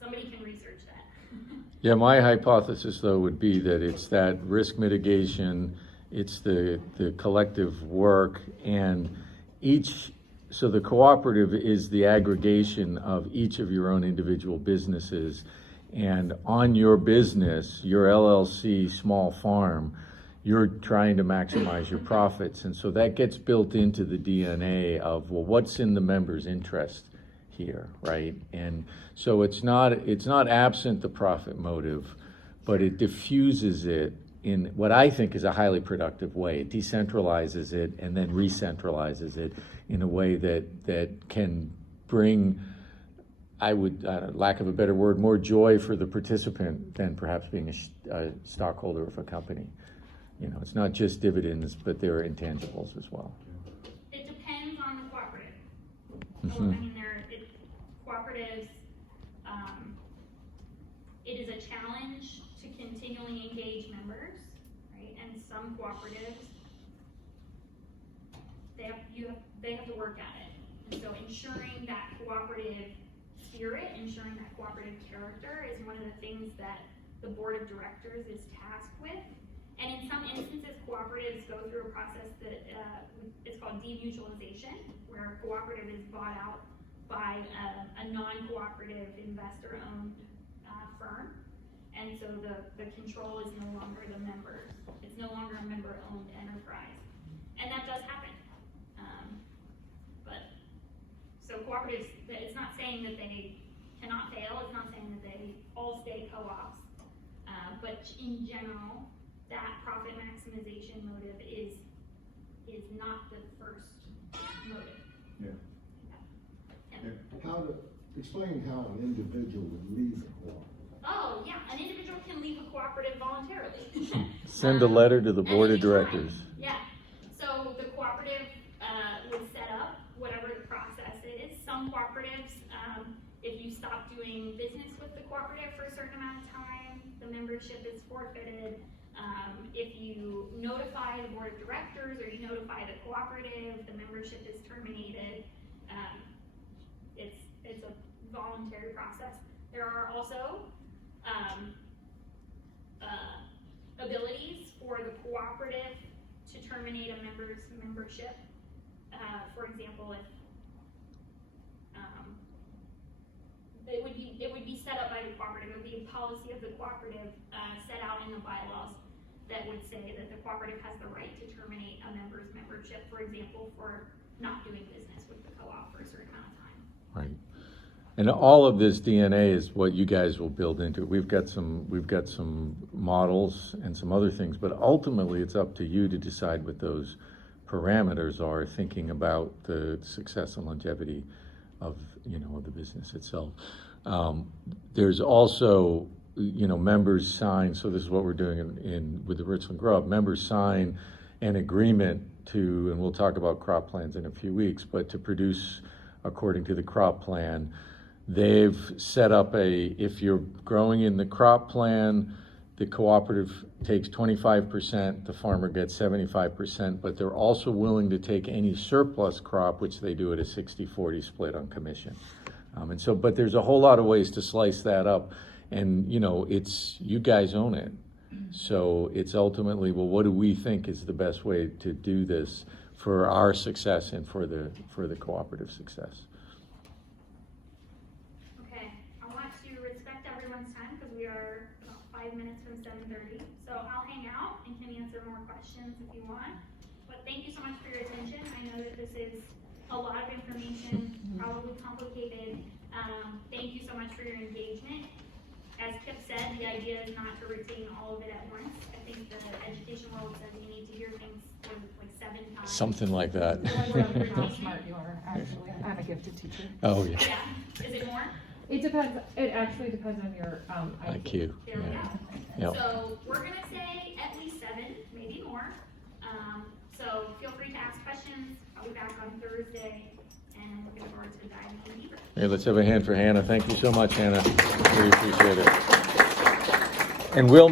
somebody can research that. Yeah, my hypothesis though would be that it's that risk mitigation, it's the collective work, and so the cooperative is the aggregation of each of your own individual businesses, and on your business, your LLC small farm, you're trying to maximize your profits, and so that gets built into the DNA of, well, what's in the member's interest here, right? And so it's not absent the profit motive, but it diffuses it in what I think is a highly productive way. It decentralizes it and then re-centralizes it in a way that can bring, lack of a better word, more joy for the participant than perhaps being a stockholder of a company. You know, it's not just dividends, but there are intangibles as well. It depends on the cooperative. Mm-hmm. I mean, cooperatives, it is a challenge to continually engage members, right? And some cooperatives, they have to work at it. And so ensuring that cooperative spirit, ensuring that cooperative character is one of the things that the board of directors is tasked with. And in some instances, cooperatives go through a process that is called demutualization, where a cooperative is bought out by a non-cooperative investor-owned firm. And so the control is no longer the members. It's no longer a member-owned enterprise. And that does happen. So cooperatives, it's not saying that they cannot fail, it's not saying that they all stay co-ops, but in general, that profit maximization motive is not the first motive. Yeah. Explain how an individual would leave a cooperative. Oh, yeah, an individual can leave a cooperative voluntarily. Send a letter to the board of directors. Yeah, so the cooperative would set up whatever the process is. Some cooperatives, if you stop doing business with the cooperative for a certain amount of time, the membership is forfeited. If you notify the board of directors or you notify the cooperative, the membership is terminated. It's a voluntary process. There are also abilities for the cooperative to terminate a member's membership. For example, if it would be set up by the cooperative. It would be a policy of the cooperative set out in the bylaws that would say that the cooperative has the right to terminate a member's membership, for example, for not doing business with the co-op for a certain amount of time. Right. And all of this DNA is what you guys will build into it. We've got some models and some other things, but ultimately it's up to you to decide what those parameters are, thinking about the success and longevity of the business itself. There's also, members sign, so this is what we're doing with the Richland Grow Up, members sign an agreement to, and we'll talk about crop plans in a few weeks, but to produce according to the crop plan. They've set up if you're growing in the crop plan, the cooperative takes 25%, the farmer gets 75%, but they're also willing to take any surplus crop, which they do at a 60-40 split on commission. But there's a whole lot of ways to slice that up, and you guys own it. So it's ultimately, well, what do we think is the best way to do this for our success and for the cooperative success? Okay, I want to respect everyone's time because we are about 5 minutes from 7:30. So I'll hang out and can answer more questions if you want. But thank you so much for your attention. I know that this is a lot of information, probably complicated. Thank you so much for your engagement. As Kip said, the idea is not to retain all of it at once. I think the education world says you need to hear things like 7 times. Something like that. How smart you are, actually. I'm a gifted teacher. Oh, yeah. Yeah, is it more? It depends, it actually depends on your, IQ. There we go. Yep. So we're gonna say at least 7, maybe more. So feel free to ask questions. I'll be back on Thursday, and I'm looking forward to diving in deeper. Hey, let's have a hand for Hannah. Thank you so much, Hannah. Really appreciate it. And we'll